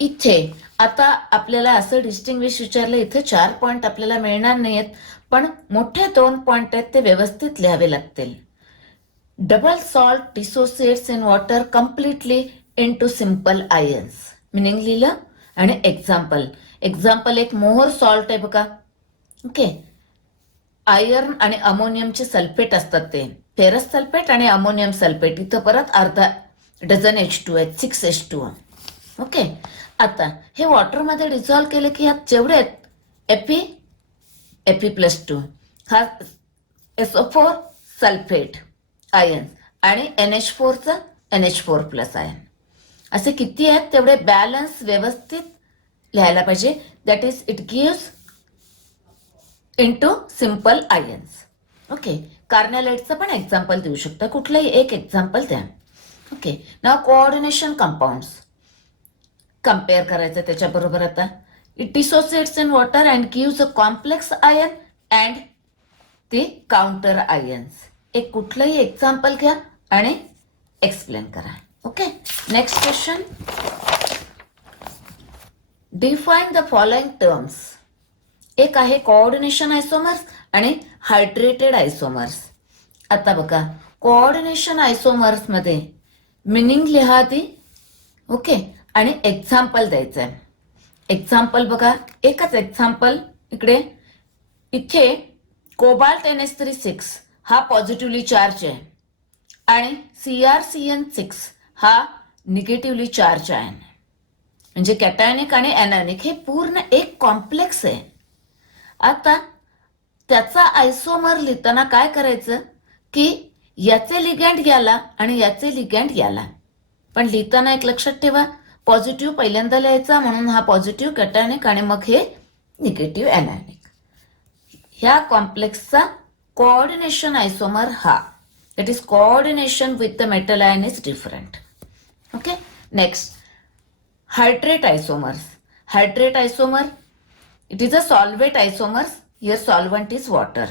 इथे आता आपल्याला असं डिस्टिंग्विश विचारलं. इथे 4 पॉइंट आपल्याला मिळणार नाहीयेत पण मोठे 2 पॉइंट आहेत ते व्यवस्थित लिहावे लागतील. Double salt dissociates in water completely into simple ions meaning लिहिलं आणि एक्झाम्पल एक मोहर सॉल्ट आहे बघा. ओके, आयर्न आणि अमोनियमचे सल्फेट असतात ते फेरस सल्फेट आणि अमोनियम सल्फेट. इथं परत अर्धा डझन H2 आहेत 6 H2. ओके, आता हे वॉटरमध्ये डिझॉल्व्ह केले की ह्यात जेवढे आहेत Fe+2 हा SO4 सल्फेट आयन आणि NH4चं NH4+ आयन असे किती आहेत तेवढे बॅलन्स व्यवस्थित लिहायला पाहिजे. That is it gives into simple ions. Okay, कार्नेलाइटचं पण एक्झाम्पल देऊ शकता, कुठलंही एक एक्झाम्पल द्या. Okay, now coordination compounds compare करायचं त्याच्याबरोबर. आता it dissociates in water and gives a complex ion and the counter ions. एक कुठलंही एक्झाम्पल घ्या आणि एक्सप्लेन करा. Okay, next question. Define the following terms. एक आहे कोऑर्डिनेशन आयसोमर्स आणि हायड्रेटेड आयसोमर्स. आता बघा, कोऑर्डिनेशन आयसोमर्स मध्ये मिनिंग लिहा आधी. ओके, आणि एक्झाम्पल द्यायचं आहे. एक्झाम्पल बघा, एकच एक्झाम्पल इकडे. इथे कोबाल्ट NH3 हा पॉझिटिव्हली चार्ज आहे आणि CrCN6 हा निगेटिव्हली चार्ज आहे. म्हणजे कॅटायनिक आणि एनायनिक हे पूर्ण एक कॉम्प्लेक्स आहे. आता त्याचा आयसोमर लिहिताना काय करायचं की याचे लिगँड याला आणि याचे लिगँड याला. पण लिहिताना एक लक्षात ठेवा, पॉझिटिव्ह पहिल्यांदा लिहायचा, म्हणून हा पॉझिटिव्ह कॅटायनिक आणि मग हे निगेटिव्ह एनायनिक. ह्या कॉम्प्लेक्सचा कोऑर्डिनेशन आयसोमर हा. That is coordination with the metal ion is different. Okay, next hydrate isomers. Hydrate isomer, it is a solvate isomers. Here solvent is water.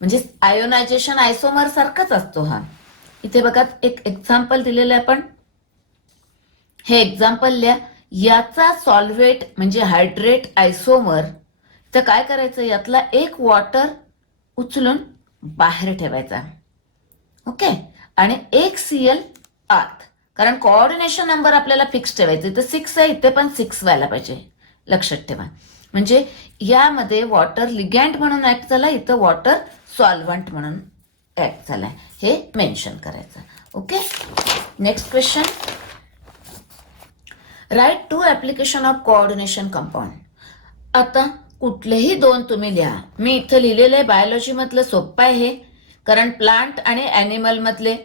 म्हणजे आयोनायझेशन आयसोमर सारखाच असतो हा. इथे बघा एक एक्झाम्पल दिलेलं आहे आपण. हे एक्झाम्पल लिहा. याचा सॉल्वेट म्हणजे हायड्रेट आयसोमर, तर काय करायचं, यातला एक वॉटर उचलून बाहेर ठेवायचा. ओके, आणि एक Cl आत. कारण कोऑर्डिनेशन नंबर आपल्याला फिक्स ठेवायचा. इथं 6 आहे, इथे पण 6 व्हायला पाहिजे, लक्षात ठेवा. म्हणजे यामध्ये वॉटर लिगँड म्हणून ऍक्ट झाला, इथं वॉटर सॉल्वंट म्हणून ऍक्ट झालाय, हे मेन्शन करायचं. Okay, next question. Right 2 application of coordination compound. आता कुठलेही 2 तुम्ही लिहा. मी इथं लिहिलेलं आहे बायोलॉजी मधलं, सोपं आहे हे, कारण प्लांट आणि ॲनिमल मधले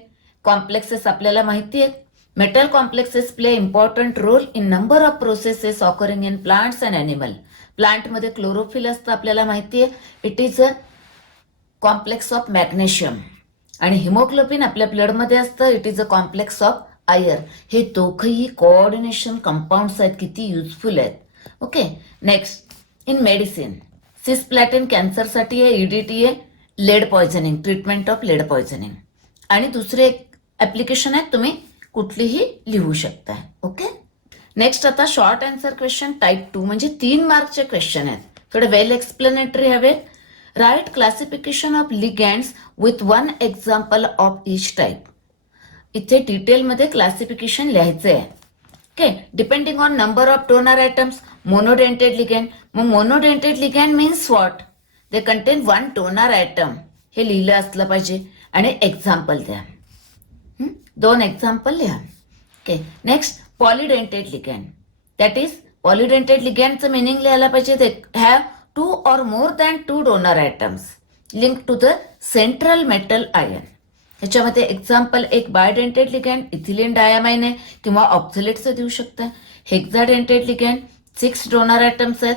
कॉम्प्लेक्सेस आपल्याला माहिती आहेत. Metal complexes play important role in number of processes occurring in plants and animal. प्लांटमध्ये क्लोरोफिल असतं आपल्याला माहिती आहे. It is a complex of magnesium. आणि हिमोग्लोबिन आपल्या ब्लडमध्ये असतं, it is a complex of iron. हे दोघंही कोऑर्डिनेशन कंपाऊंड्स आहेत, किती युजफुल आहेत. Okay, next in medicine cisplatin कॅन्सरसाठी आहे, EDTA आहे, lead poisoning, treatment of lead poisoning. आणि दुसरे एक ऍप्लिकेशन आहेत, तुम्ही कुठलीही लिहू शकता. ओके, नेक्स्ट आता शॉर्ट आन्सर क्वेश्चन टाईप 2, म्हणजे 3 मार्कचे क्वेश्चन आहेत, थोडे वेल एक्सप्लेनेटरी हवे. Write classification of ligands with 1 example of each type. इथे डिटेलमध्ये क्लासिफिकेशन लिहायचं आहे. Okay, depending on number of donor atoms. Monodentate ligand, मग monodentate ligand means what, they contain 1 donor atom, हे लिहिलं असलं पाहिजे. आणि एक्झाम्पल द्या, 2 एक्झाम्पल लिहा. Okay, next polydentate ligand. That is polydentate लिगँडचं मिनिंग लिहायला पाहिजे, they have 2 or more than 2 donor atoms link to the central metal ion. ह्याच्यामध्ये एक्झाम्पल एक बायोडेंटेड लिगँड, इथिलीन डायामाइन आहे, किंवा ऑक्झलेटचं देऊ शकता. हेक्झाडेंटेड लिगँड 6 डोनर आयटम्स आहेत,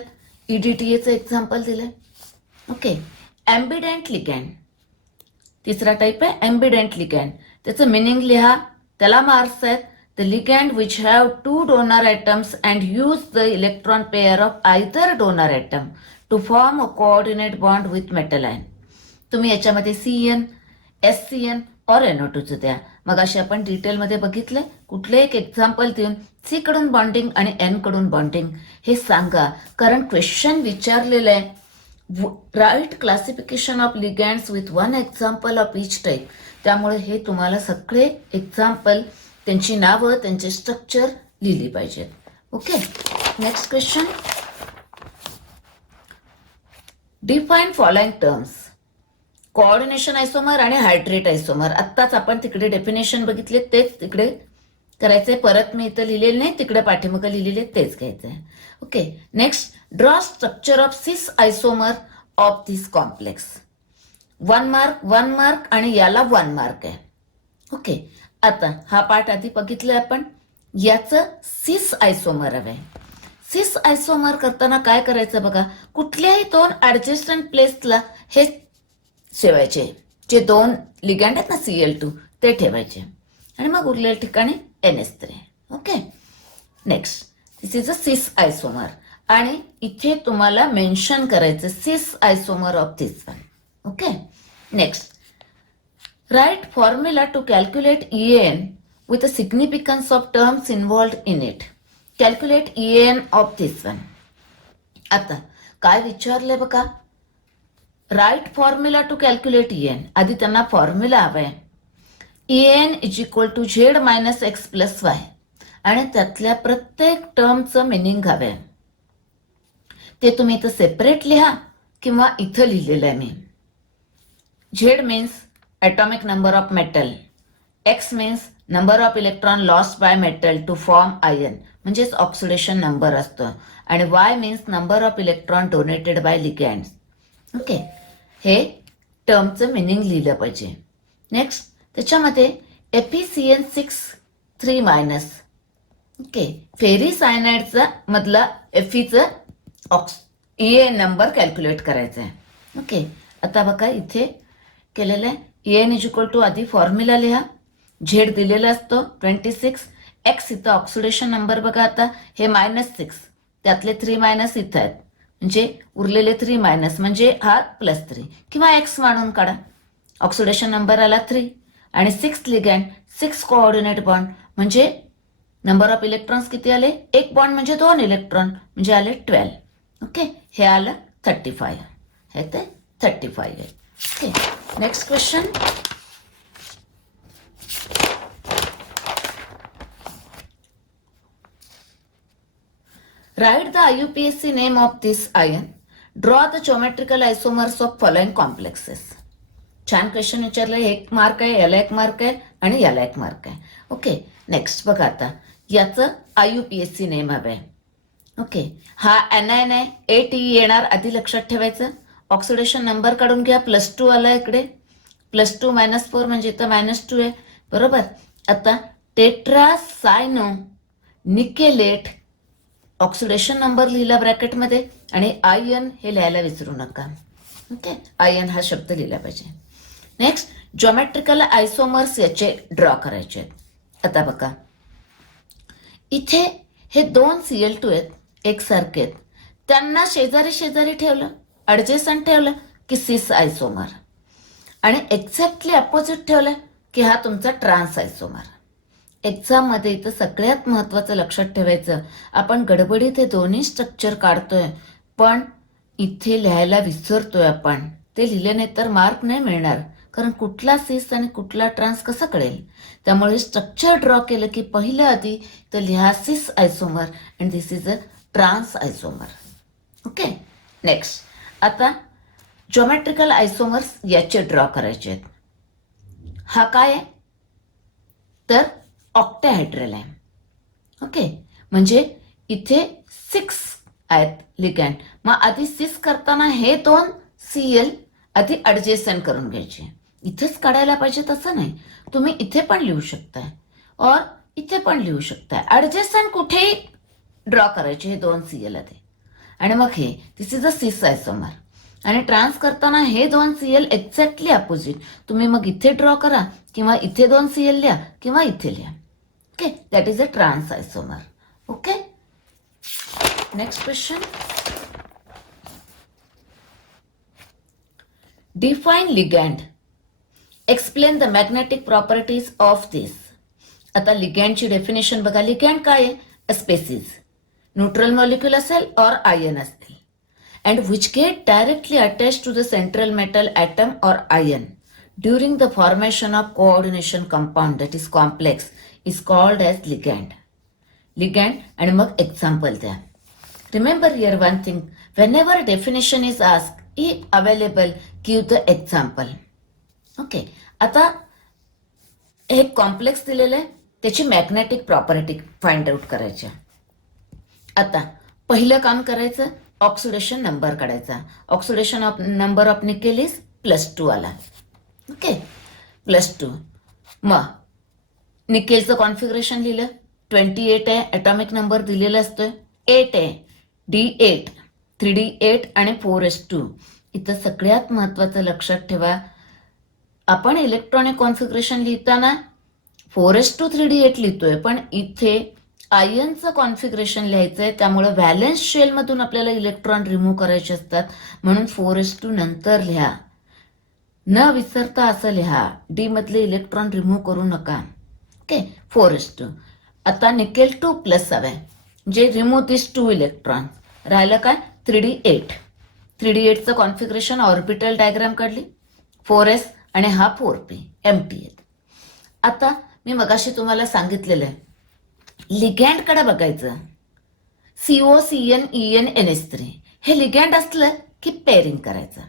EDTAचं एक्झाम्पल दिलंय. ओके, ॲम्बिडेंट लिगँड तिसरा टाईप आहे, ॲम्बिडेंट लिगँड. त्याचं मिनिंग लिहा, त्याला मार्क्स आहेत. The ligand which have 2 donor atoms and use the electron pair of either donor atom to form a coordinate bond with metal ion. तुम्ही याच्यामध्ये CN, SCN और NO2 द्या. मग असे आपण डिटेलमध्ये बघितलंय. कुठले एक एक्झाम्पल देऊन C कडून बॉन्डिंग आणि N कडून बॉन्डिंग हे सांगा, कारण क्वेश्चन विचारलेलं आहे. Write classification of ligands with 1 example of each type. त्यामुळे हे तुम्हाला सगळे एक्झाम्पल, त्यांची नावं, त्यांचे स्ट्रक्चर लिहिली पाहिजेत. Okay, next question. Define following terms. Coordination isomer आणि हायड्रेट आयसोमर. आत्ताच आपण तिकडे डेफिनेशन बघितले, तेच तिकडे करायचंय. परत मी इथं लिहिलेलं नाही, तिकडे पाठीमागं लिहिलेले तेच घ्यायचंय. Okay, next draw structure of cis isomer of this complex. 1 mark, 1 mark आणि याला 1 मार्क आहे. ओके, आता हा पार्ट आधी बघितलाय आपण. याचं सिस आयसोमर हवंय. सिस आयसोमर करताना काय करायचं बघा, कुठल्याही 2 ऍडजस्टंट प्लेसला हे ठेवायचे, जे 2 लिगँड आहेत ना Cl2 ते ठेवायचे, आणि मग उरलेल्या ठिकाणी NH3. Okay, next this is a cis isomer, आणि इथे तुम्हाला मेन्शन करायचं cis isomer of this one. Okay, next write formula to calculate EAN with a significance of terms involved in it. Calculate EN of this one. आता काय विचारलंय बघा, write formula to calculate EN. आधी त्यांना formula हवाय. EN is equal to Z minus x plus Y आणि त्यातल्या प्रत्येक टर्मचं मिनिंग हवंय. ते तुम्ही इथं सेपरेट लिहा किंवा इथं लिहिलेलं आहे मी. Z means atomic number of metal, X means number of electron lost by metal to form ion म्हणजेच ऑक्सिडेशन नंबर असतो, आणि Y means number of electron donated by ligands. Okay, हे टर्मचं मिनिंग लिहिलं पाहिजे. नेक्स्ट त्याच्यामध्ये FeCN6 3-. ओके, फेरी सायनाइडचा मधला Feचं EN number calculate करायचा आहे. ओके, आता बघा इथे केलेलं आहे. EN इज इक्वल टू आधी फॉर्म्युला लिहा. झेड दिलेला असतो 26, एक्स इथं ऑक्सिडेशन नंबर बघा. आता हे -6 त्यातले 3- इथं आहेत म्हणजे उरलेले 3- म्हणजे हा +3 किंवा एक्स मानून काढा. ऑक्सिडेशन नंबर आला 3 आणि 6 लिगँड 6 कोऑर्डिनेट बॉन्ड म्हणजे नंबर ऑफ इलेक्ट्रॉन्स किती आले, एक बॉन्ड म्हणजे 2 इलेक्ट्रॉन म्हणजे आले 12. ओके, हे आलं 35, हे ते 35 आहे. Okay, next question. Write the IUPAC name of this ion. Draw the geometrical isomers of following complexes. छान क्वेश्चन विचारलं. 1 मार्क आहे, याला 1 मार्क आहे आणि याला 1 मार्क आहे. ओके, नेक्स्ट बघा आता याचं IUPAC नेम हवंय. ओके, हा anion आहे, ATE येणार आधी लक्षात ठेवायचं. ऑक्सिडेशन नंबर काढून घ्या. +2 आला इकडे, +2 -4 म्हणजे इथं -2 आहे बरोबर. आता टेट्रासायनो निकेलेट ऑक्सिडेशन नंबर लिहिला ब्रॅकेटमध्ये आणि आयन हे लिहायला विसरू नका. ओके, आयन हा शब्द लिहिला पाहिजे. नेक्स्ट जॉमेट्रिकल आयसोमर्स याचे ड्रॉ करायचे आहेत. आता बघा इथे हे 2 Cl2 आहेत, एकसारखे आहेत. त्यांना शेजारी शेजारी ठेवलं, ॲडजेसंट ठेवलं की सिस आयसोमर, आणि एक्झॅक्टली अपोजिट ठेवलं की हा तुमचा ट्रान्स आयसोमर. एक्झाममध्ये इथं सगळ्यात महत्त्वाचं लक्षात ठेवायचं, आपण गडबडीत हे दोन्ही स्ट्रक्चर काढतोय पण इथे लिहायला विसरतोय आपण. ते लिहिले नाही तर मार्क नाही मिळणार, कारण कुठला सिस आणि कुठला ट्रान्स कसं कळेल. त्यामुळे स्ट्रक्चर ड्रॉ केलं की पहिलं आधी तर लिहा cis isomer and this is a trans isomer. Okay, next आता जॉमेट्रिकल आयसोमर्स याचे ड्रॉ करायचे आहेत. हा काय आहे तर ऑक्टाहेड्रल आहे. ओके, म्हणजे इथे 6 आहेत लिगँड. मग आधी 6 करताना हे 2 Cl आधी ॲडजेसंट करून घ्यायचे. इथेच काढायला पाहिजे तसं नाही, तुम्ही इथे पण लिहू शकताय और इथे पण लिहू शकताय. ॲडजेसंट कुठेही ड्रॉ करायचे हे 2 Cl आधी, आणि मग हे दिस इज अ सिस आयसोमर. आणि ट्रान्स करताना हे 2 Cl एक्झॅक्टली अपोजिट. तुम्ही मग इथे ड्रॉ करा किंवा इथे 2 Cl लिहा किंवा इथे लिहा. Okay, that is a trans isomer. Okay, next question. Define ligand, explain the magnetic properties of this. आता लिगँडची डेफिनेशन बघा. लिगँड काय आहे, अ स्पेसिस, न्यूट्रल मॉलिक्यूल असेल और आयन असतील, and which get directly attached to the central metal atom or ion during the formation of coordination compound that is complex is called as ligand. Ligand and मग example द्या. Remember here one thing, whenever definition is asked, if available, give the example. Okay, आता हे complex दिलेलं आहे, त्याची magnetic property find out करायची. आता पहिलं काम करायचं, ऑक्सिडेशन नंबर काढायचा. Oxidation of number of nickel is +2 आला. ओके, +2. मग निकेलचं कॉन्फिगरेशन लिहिलं, 28 आहे, ॲटॉमिक नंबर दिलेला असतोय, 8 आहे, D8, 3D8 आणि 4s2. इथं सगळ्यात महत्त्वाचं लक्षात ठेवा, आपण इलेक्ट्रॉनिक कॉन्फिगरेशन लिहिताना 4s2 3D8 लिहितोय, पण इथे आयनचं कॉन्फिगरेशन लिहायचं आहे. त्यामुळे व्हॅलेन्स शेलमधून आपल्याला इलेक्ट्रॉन रिमूव्ह करायचे असतात, म्हणून 4s2 नंतर लिहा. न विसरता असं लिहा, डी मधले इलेक्ट्रॉन रिमूव्ह करू नका. Okay, 4s2. आता निकेल 2+ हवंय, जे रिमूव्ह दिस 2 इलेक्ट्रॉन. राहिलं काय 3d8. 3d8चं कॉन्फिगरेशन ऑर्बिटल डायग्राम काढली. 4s आणि हा 4p एम्प्टी आहेत. आता मी मगाशी तुम्हाला सांगितलेलं आहे लिगँडकडे बघायचं. COCN हे लिगँड असलं की पेअरिंग करायचं.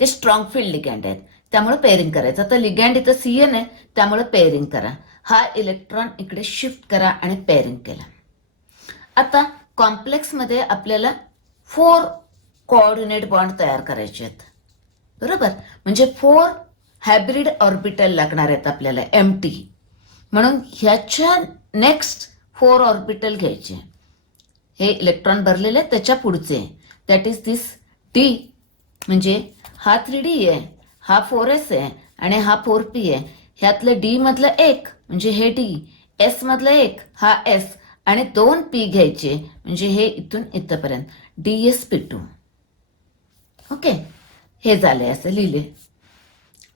ते स्ट्रॉंग फील्ड लिगँड आहेत त्यामुळे पेअरिंग करायचं. आता लिगँड इथं CN आहे त्यामुळे पेअरिंग करा. हा इलेक्ट्रॉन इकडे शिफ्ट करा आणि पेअरिंग केला. आता कॉम्प्लेक्समध्ये आपल्याला 4 कोऑर्डिनेट बॉन्ड तयार करायचे आहेत. बरोबर, म्हणजे 4 हायब्रिड ऑर्बिटल लागणार आहेत आपल्याला एम्प्टी. म्हणून ह्याच्या नेक्स्ट 4 ऑर्बिटल घ्यायचे. हे इलेक्ट्रॉन भरलेले त्याच्या पुढचे, दॅट इज दिस D, म्हणजे हा 3D आहे, हा 4s आहे आणि हा 4p आहे. ह्यातलं D मधलं एक म्हणजे हे D, S मधलं एक हा S आणि 2 P घ्यायचे म्हणजे हे इथून इथपर्यंत DsP2. ओके, हे झाले असं लिहिले.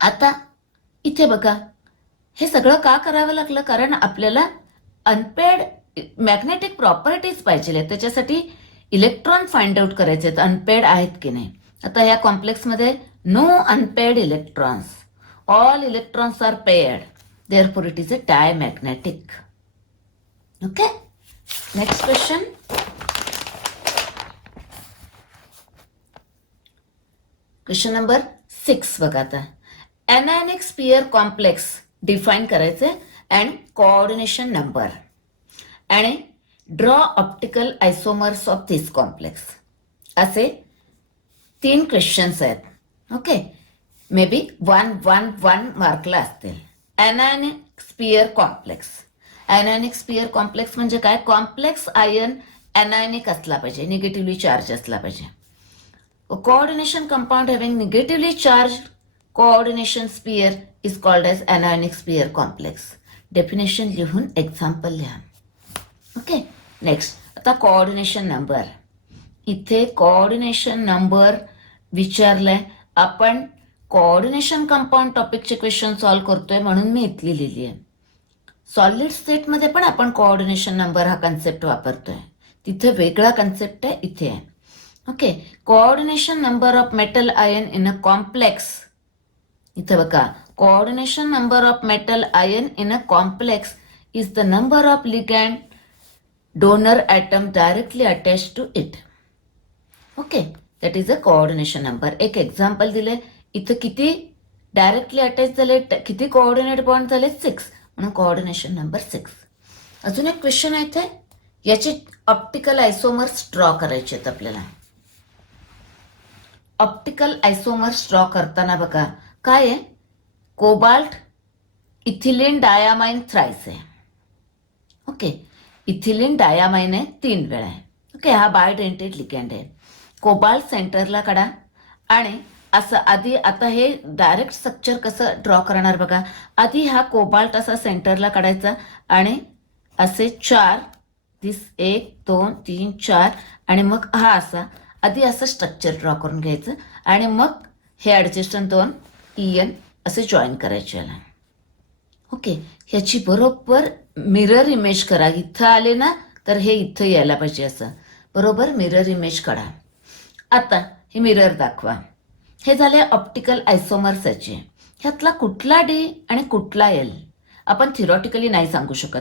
आता इथे बघा, हे सगळं का करावं लागलं? कारण आपल्याला अनपेड मॅग्नेटिक प्रॉपर्टीज पाहिजे, त्याच्यासाठी इलेक्ट्रॉन फाइंड आउट करायचे आहेत अनपेड आहेत की नाही. आता या कॉम्प्लेक्समध्ये no unpaired electrons, all electrons are paired, therefore it is a diamagnetic. Okay, next question. Question number 6 बघा. आता एनायनिक स्पियर कॉम्प्लेक्स डिफाईन करायचे अँड कोऑर्डिनेशन नंबर आणि draw optical isomers of this complex, असे 3 क्वेश्चन्स आहेत. Okay, may be 1 मार्कला असतील. Anionic sphere complex. Anionic sphere complex म्हणजे काय? कॉम्प्लेक्स आयन एनायनिक असला पाहिजे, निगेटिव्हली चार्ज असला पाहिजे. Coordination compound having negatively charge coordination sphere is called as anionic sphere complex. Definition लिहून एक्झाम्पल लिहा. Okay, next. आता कोऑर्डिनेशन नंबर. इथे कोऑर्डिनेशन नंबर विचारलंय. आपण कोऑर्डिनेशन कंपाऊंड टॉपिकचे क्वेश्चन सॉल्व्ह करतोय म्हणून मी इथली लिहिली आहे. सॉलिड स्टेटमध्ये पण आपण कोऑर्डिनेशन नंबर हा कन्सेप्ट वापरतोय. तिथे वेगळा कन्सेप्ट आहे, इथे आहे. Okay, coordination number of metal ion in a complex. इथे बघा, coordination number of metal ion in a complex is the number of ligand donor atom directly attached to it. Okay, that is a coordination number. एक example दिले. इथं किती directly attach झाले, किती coordinate bond झाले? 6, म्हणून कोऑर्डिनेशन नंबर 6. अजून एक क्वेश्चन आहे इथे. याचे ऑप्टिकल आयसोमर्स ड्रॉ करायचे आहेत आपल्याला. ऑप्टिकल आयसोमर्स ड्रॉ करताना बघा काय आहे? कोबाल्ट इथिलीन डायामाइन थ्राइस आहे. ओके, इथिलीन डायामाइन आहे 3 वेळा आहे. ओके, हा बायडेंटेड लिगँड आहे. कोबाल्ट सेंटरला काढा आणि असं आधी, आता हे डायरेक्ट स्ट्रक्चर कसं ड्रॉ करणार बघा. आधी हा कोबाल्ट असा सेंटरला काढायचा आणि असे 4, दिस 1 2 3 4 आणि मग हा असा आधी असं स्ट्रक्चर ड्रॉ करून घ्यायचं आणि मग हे ॲडजस्टन 2 EN असे जॉईन करायचे याला. ओके, ह्याची बरोबर मिरर इमेज करा. इथं आले ना तर हे इथं यायला पाहिजे, असं बरोबर मिरर इमेज काढा. आता हे मिरर दाखवा. हे झाले ऑप्टिकल आयसोमर्स याचे. ह्यातला कुठला D आणि कुठला L आपण थिरॉटिकली नाही सांगू शकत.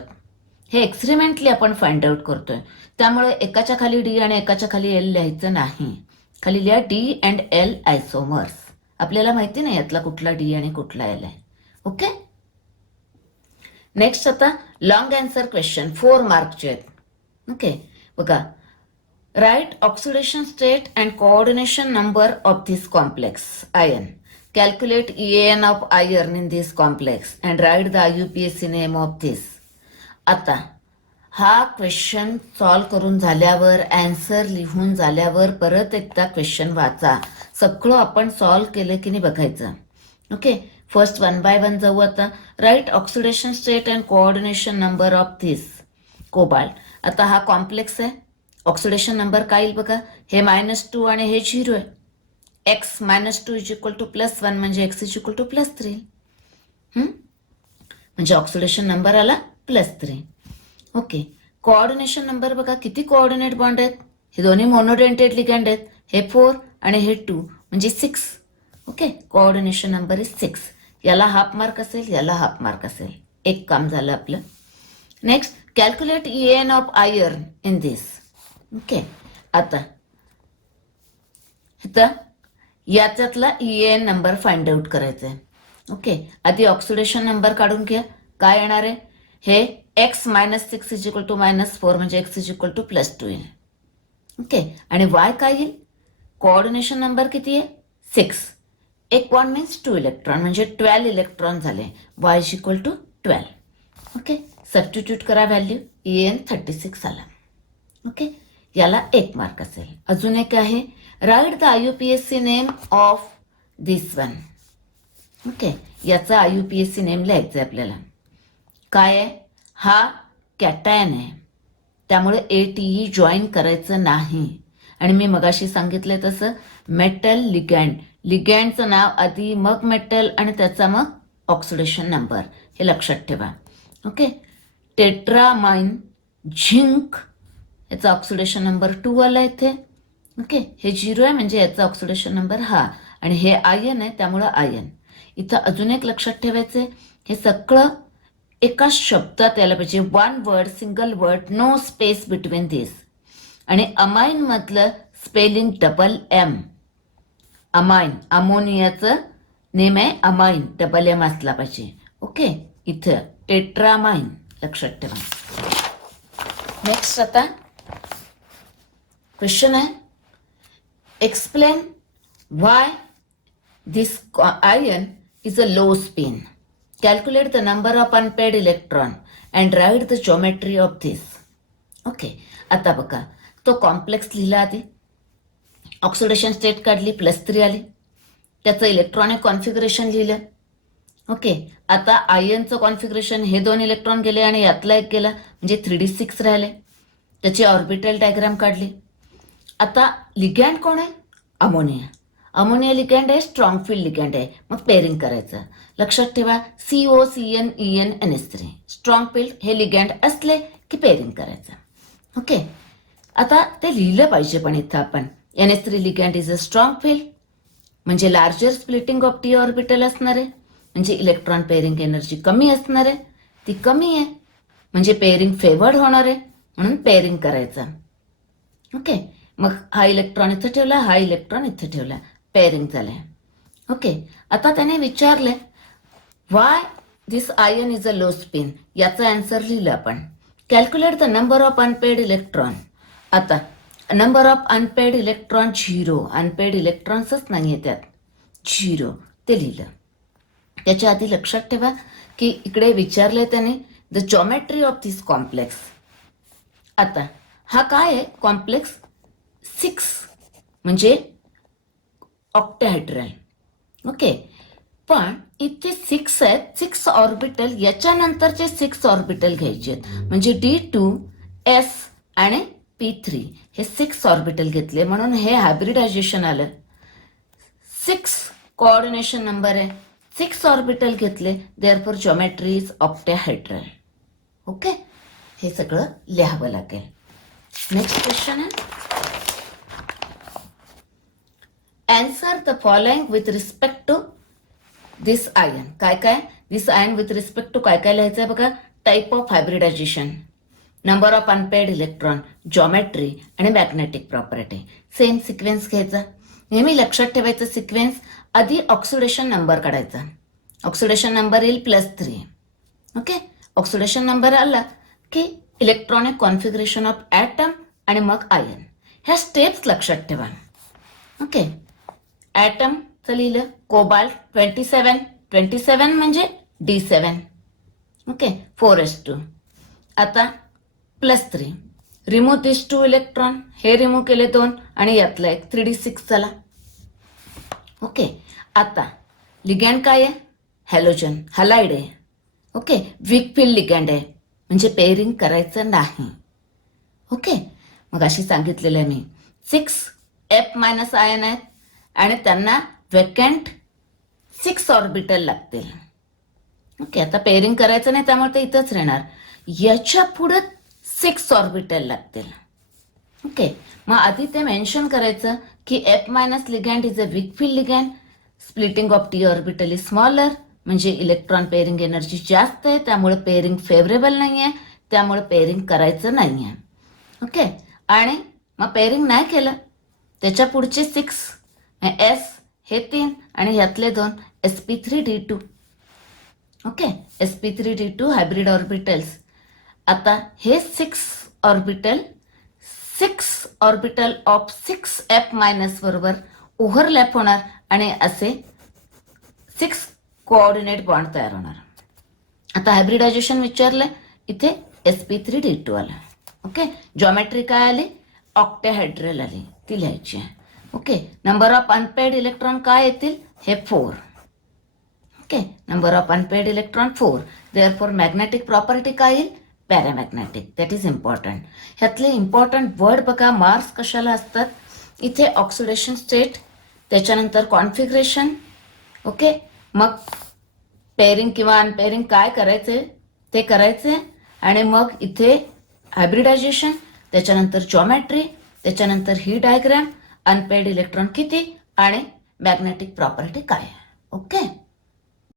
हे एक्सपेरिमेंटली आपण फाइंड आउट करतोय. त्यामुळे एकाच्या खाली D आणि एकाच्या खाली L लिहायचं नाही. खाली लिहा D अँड L आयसोमर्स. आपल्याला माहिती नाही यातला कुठला D आणि कुठला L आहे. Okay, next. आता लॉंग आन्सर क्वेश्चन 4 मार्कचे आहेत. ओके, बघा. Write oxidation state and coordination number of this complex ion. Calculate EAN of iron in this complex and write the IUPAC name of this. आता हा question solve करून झाल्यावर, answer लिहून झाल्यावर परत एकदा क्वेश्चन वाचा. सगळं आपण सॉल्व केलं की नाही बघायचं. ओके, फर्स्ट 1 बाय 1 जाऊ. आता write oxidation state and coordination number of this cobalt. आता हा कॉम्प्लेक्स आहे. ऑक्सिडेशन नंबर काय येईल बघा. हे -2 आणि हे 0 आहे. x -2 इज इक्वल टू +1 म्हणजे x इज इक्वल टू +3. म्हणजे ऑक्सिडेशन नंबर आला +3. ओके, कोऑर्डिनेशन नंबर बघा किती कोऑर्डिनेट बॉन्ड आहेत. हे दोन्ही मोनोडेंटेड लिगँड आहेत. हे 4 आणि हे 2 म्हणजे 6. Okay, coordination number is 6. याला हाफ मार्क असेल, याला हाफ मार्क असेल. एक काम झालं आपलं. Next, calculate EN of iron in this. Okay, आता इथं याच्यातला EN नंबर फाइंड आउट करायचा आहे. ओके, आधी ऑक्सिडेशन नंबर काढून घ्या. काय येणार आहे? हे x -6 इज इक्वल टू -4 म्हणजे x इज इक्वल टू +2 येईल. ओके, आणि y काय येईल? कोऑर्डिनेशन नंबर किती आहे? 6. एक बॉन्ड मीन्स 2 इलेक्ट्रॉन म्हणजे 12 इलेक्ट्रॉन झाले. y is equal to 12. Okay, substitute करा व्हॅल्यू. EN 36 आला. ओके, याला 1 मार्क असेल. अजून एक आहे, right the IUPAC name of this one. Okay, याचा IUPAC नेम लिहायचं आहे आपल्याला. काय आहे? हा कॅटायन आहे, त्यामुळे ATE जॉईन करायचं नाही. आणि मी मगाशी सांगितलं तसं मेटल लिगँड, लिगँडचं नाव आधी, मग मेटल आणि त्याचा मग ऑक्सिडेशन नंबर, हे लक्षात ठेवा. ओके, टेट्रामाइन झिंक, याचा ऑक्सिडेशन नंबर 2 आला इथे. ओके, हे 0 आहे म्हणजे याचा ऑक्सिडेशन नंबर हा, आणि हे आयन आहे त्यामुळं आयन. इथं अजून एक लक्षात ठेवायचं, हे सगळं एकाच शब्दात यायला पाहिजे. 1 word, single word, no space between this. आणि अमाइन मधलं स्पेलिंग MM. अमाइन, अमोनियाचं नेम आहे अमाइन, MM असला पाहिजे. ओके, इथं टेट्रामाइन लक्षात ठेवा. नेक्स्ट आता क्वेश्चन आहे, explain why this ion is a low spin. Calculate the number of unpaired electron and write the geometry of this. Okay, आता बघा, तो कॉम्प्लेक्स लिहिला आधी, ऑक्सिडेशन स्टेट काढली, +3 आली, त्याचं इलेक्ट्रॉनिक कॉन्फिगरेशन लिहिलं. ओके, आता आयनचं कॉन्फिगरेशन, हे 2 इलेक्ट्रॉन गेले आणि यातला एक गेला म्हणजे 3d6 राहिले. त्याची ऑर्बिटल डायग्राम काढली. आता लिगँड कोण आहे? अमोनिया. अमोनिया लिगँड आहे, स्ट्रॉंग फील्ड लिगँड आहे. मग पेअरिंग करायचं. लक्षात ठेवा, COCN-EN-NH3 स्ट्रॉंग फील्ड, हे लिगँड असले की पेअरिंग करायचं. ओके, आता ते लिहिलं पाहिजे, पण इथं आपण NH3 ligand is a strong field म्हणजे larger splitting of T orbital असणार आहे, म्हणजे इलेक्ट्रॉन पेअरिंग एनर्जी कमी असणार आहे, ती कमी आहे म्हणजे पेअरिंग फेवर्ड होणार आहे, म्हणून पेअरिंग करायचं. ओके, मग हा इलेक्ट्रॉन इथं ठेवला, हा इलेक्ट्रॉन इथं ठेवला, पेअरिंग झालंय. ओके, आता त्याने विचारलंय why this ion is a low spin. याचा आन्सर लिहिलं आपण. Calculate the number of unpaired electron. आता number of unpaired electron 0, unpaired इलेक्ट्रॉन्सच नाही आहे त्यात, 0 ते लिहिलं. त्याच्या आधी लक्षात ठेवा की इकडे विचारलंय त्याने the geometry of this complex. आता हा काय आहे? कॉम्प्लेक्स 6 म्हणजे ऑक्टाहेड्रल. ओके, पण इथे 6 आहेत, 6 ऑर्बिटल, याच्यानंतरचे 6 ऑर्बिटल घ्यायचे आहेत, म्हणजे D2S आणि P3 हे 6 ऑर्बिटल घेतले, म्हणून हे हायब्रिडायझेशन आलं. 6 कोऑर्डिनेशन नंबर आहे, 6 ऑर्बिटल घेतले, therefore geometry is octahedral. Okay, हे सगळं लिहावं लागेल. नेक्स्ट क्वेश्चन आहे, answer the following with respect to this ion. काय काय? This ion with respect to काय काय लिहायचं आहे बघा. Type of hybridisation, number of unpaired electron, geometry आणि मॅग्नेटिक प्रॉपर्टी. सेम सिक्वेन्स घ्यायचा. नेहमी लक्षात ठेवायचं सिक्वेन्स, आधी ऑक्सिडेशन नंबर काढायचा. ऑक्सिडेशन नंबर येईल +3. ओके, ऑक्सिडेशन नंबर आला की इलेक्ट्रॉनिक कॉन्फिगरेशन ऑफ ॲटम आणि मग आयन. ह्या स्टेप्स लक्षात ठेवा. ओके, ॲटमचं लिहिलं कोबाल्ट 27 म्हणजे D7. Okay, 4s2. आता +3, रिमूव्ह दिस 2 इलेक्ट्रॉन, हे रिमूव्ह केले 2 आणि यातला एक 3d6 झाला. ओके, आता लिगँड काय आहे? हॅलोजन, हलाइड आहे. ओके, वीक फील्ड लिगँड आहे म्हणजे पेअरिंग करायचं नाही. ओके, मग अशी सांगितलेलं आहे मी, 6F- आयन आहेत आणि त्यांना वेकंट 6 ऑर्बिटल लागतील. ओके, आता पेअरिंग करायचं नाही त्यामुळे ते इथंच राहणार. याच्या पुढे 6 ऑर्बिटल लागतील. ओके, मग आधी ते मेन्शन करायचं की F minus ligand is a weak field ligand, splitting of T orbital is smaller, म्हणजे इलेक्ट्रॉन पेअरिंग एनर्जी जास्त आहे, त्यामुळे पेअरिंग फेवरेबल नाही आहे, त्यामुळे पेअरिंग करायचं नाही आहे. ओके, आणि मग पेअरिंग नाही केलं, त्याच्या पुढचे 6 S हे 3 आणि ह्यातले 2 sp3d2. Okay, sp3d2 hybrid orbitals. आता हे 6 ऑर्बिटल ऑफ 6f मायनस बरोबर ओव्हरलॅप होणार आणि असे 6 कोऑर्डिनेट बॉन्ड तयार होणार. आता हायब्रिडायझेशन विचारलंय, इथे sp3d2 आलं. ओके, जॉमेट्री काय आली, ऑक्टेहायड्रल आली, ती लिहायची आहे. Okay, number of unpaired electron काय येतील, हे 4. Okay, number of unpaired electron 4. Therefore magnetic property काय येईल, पॅरामॅग्नेटिक. That is important. ह्यातले इम्पॉर्टंट वर्ड बघा, मार्क्स कशाला असतात, इथे ऑक्सिडेशन स्टेट, त्याच्यानंतर कॉन्फिगरेशन. ओके, मग पेअरिंग किंवा अनपेअरिंग काय करायचे ते करायचे, आणि मग इथे हायब्रिडायझेशन, त्याच्यानंतर जॉमेट्री, त्याच्यानंतर ही डायग्राम, अनपेड इलेक्ट्रॉन किती आणि मॅग्नेटिक प्रॉपर्टी काय. ओके.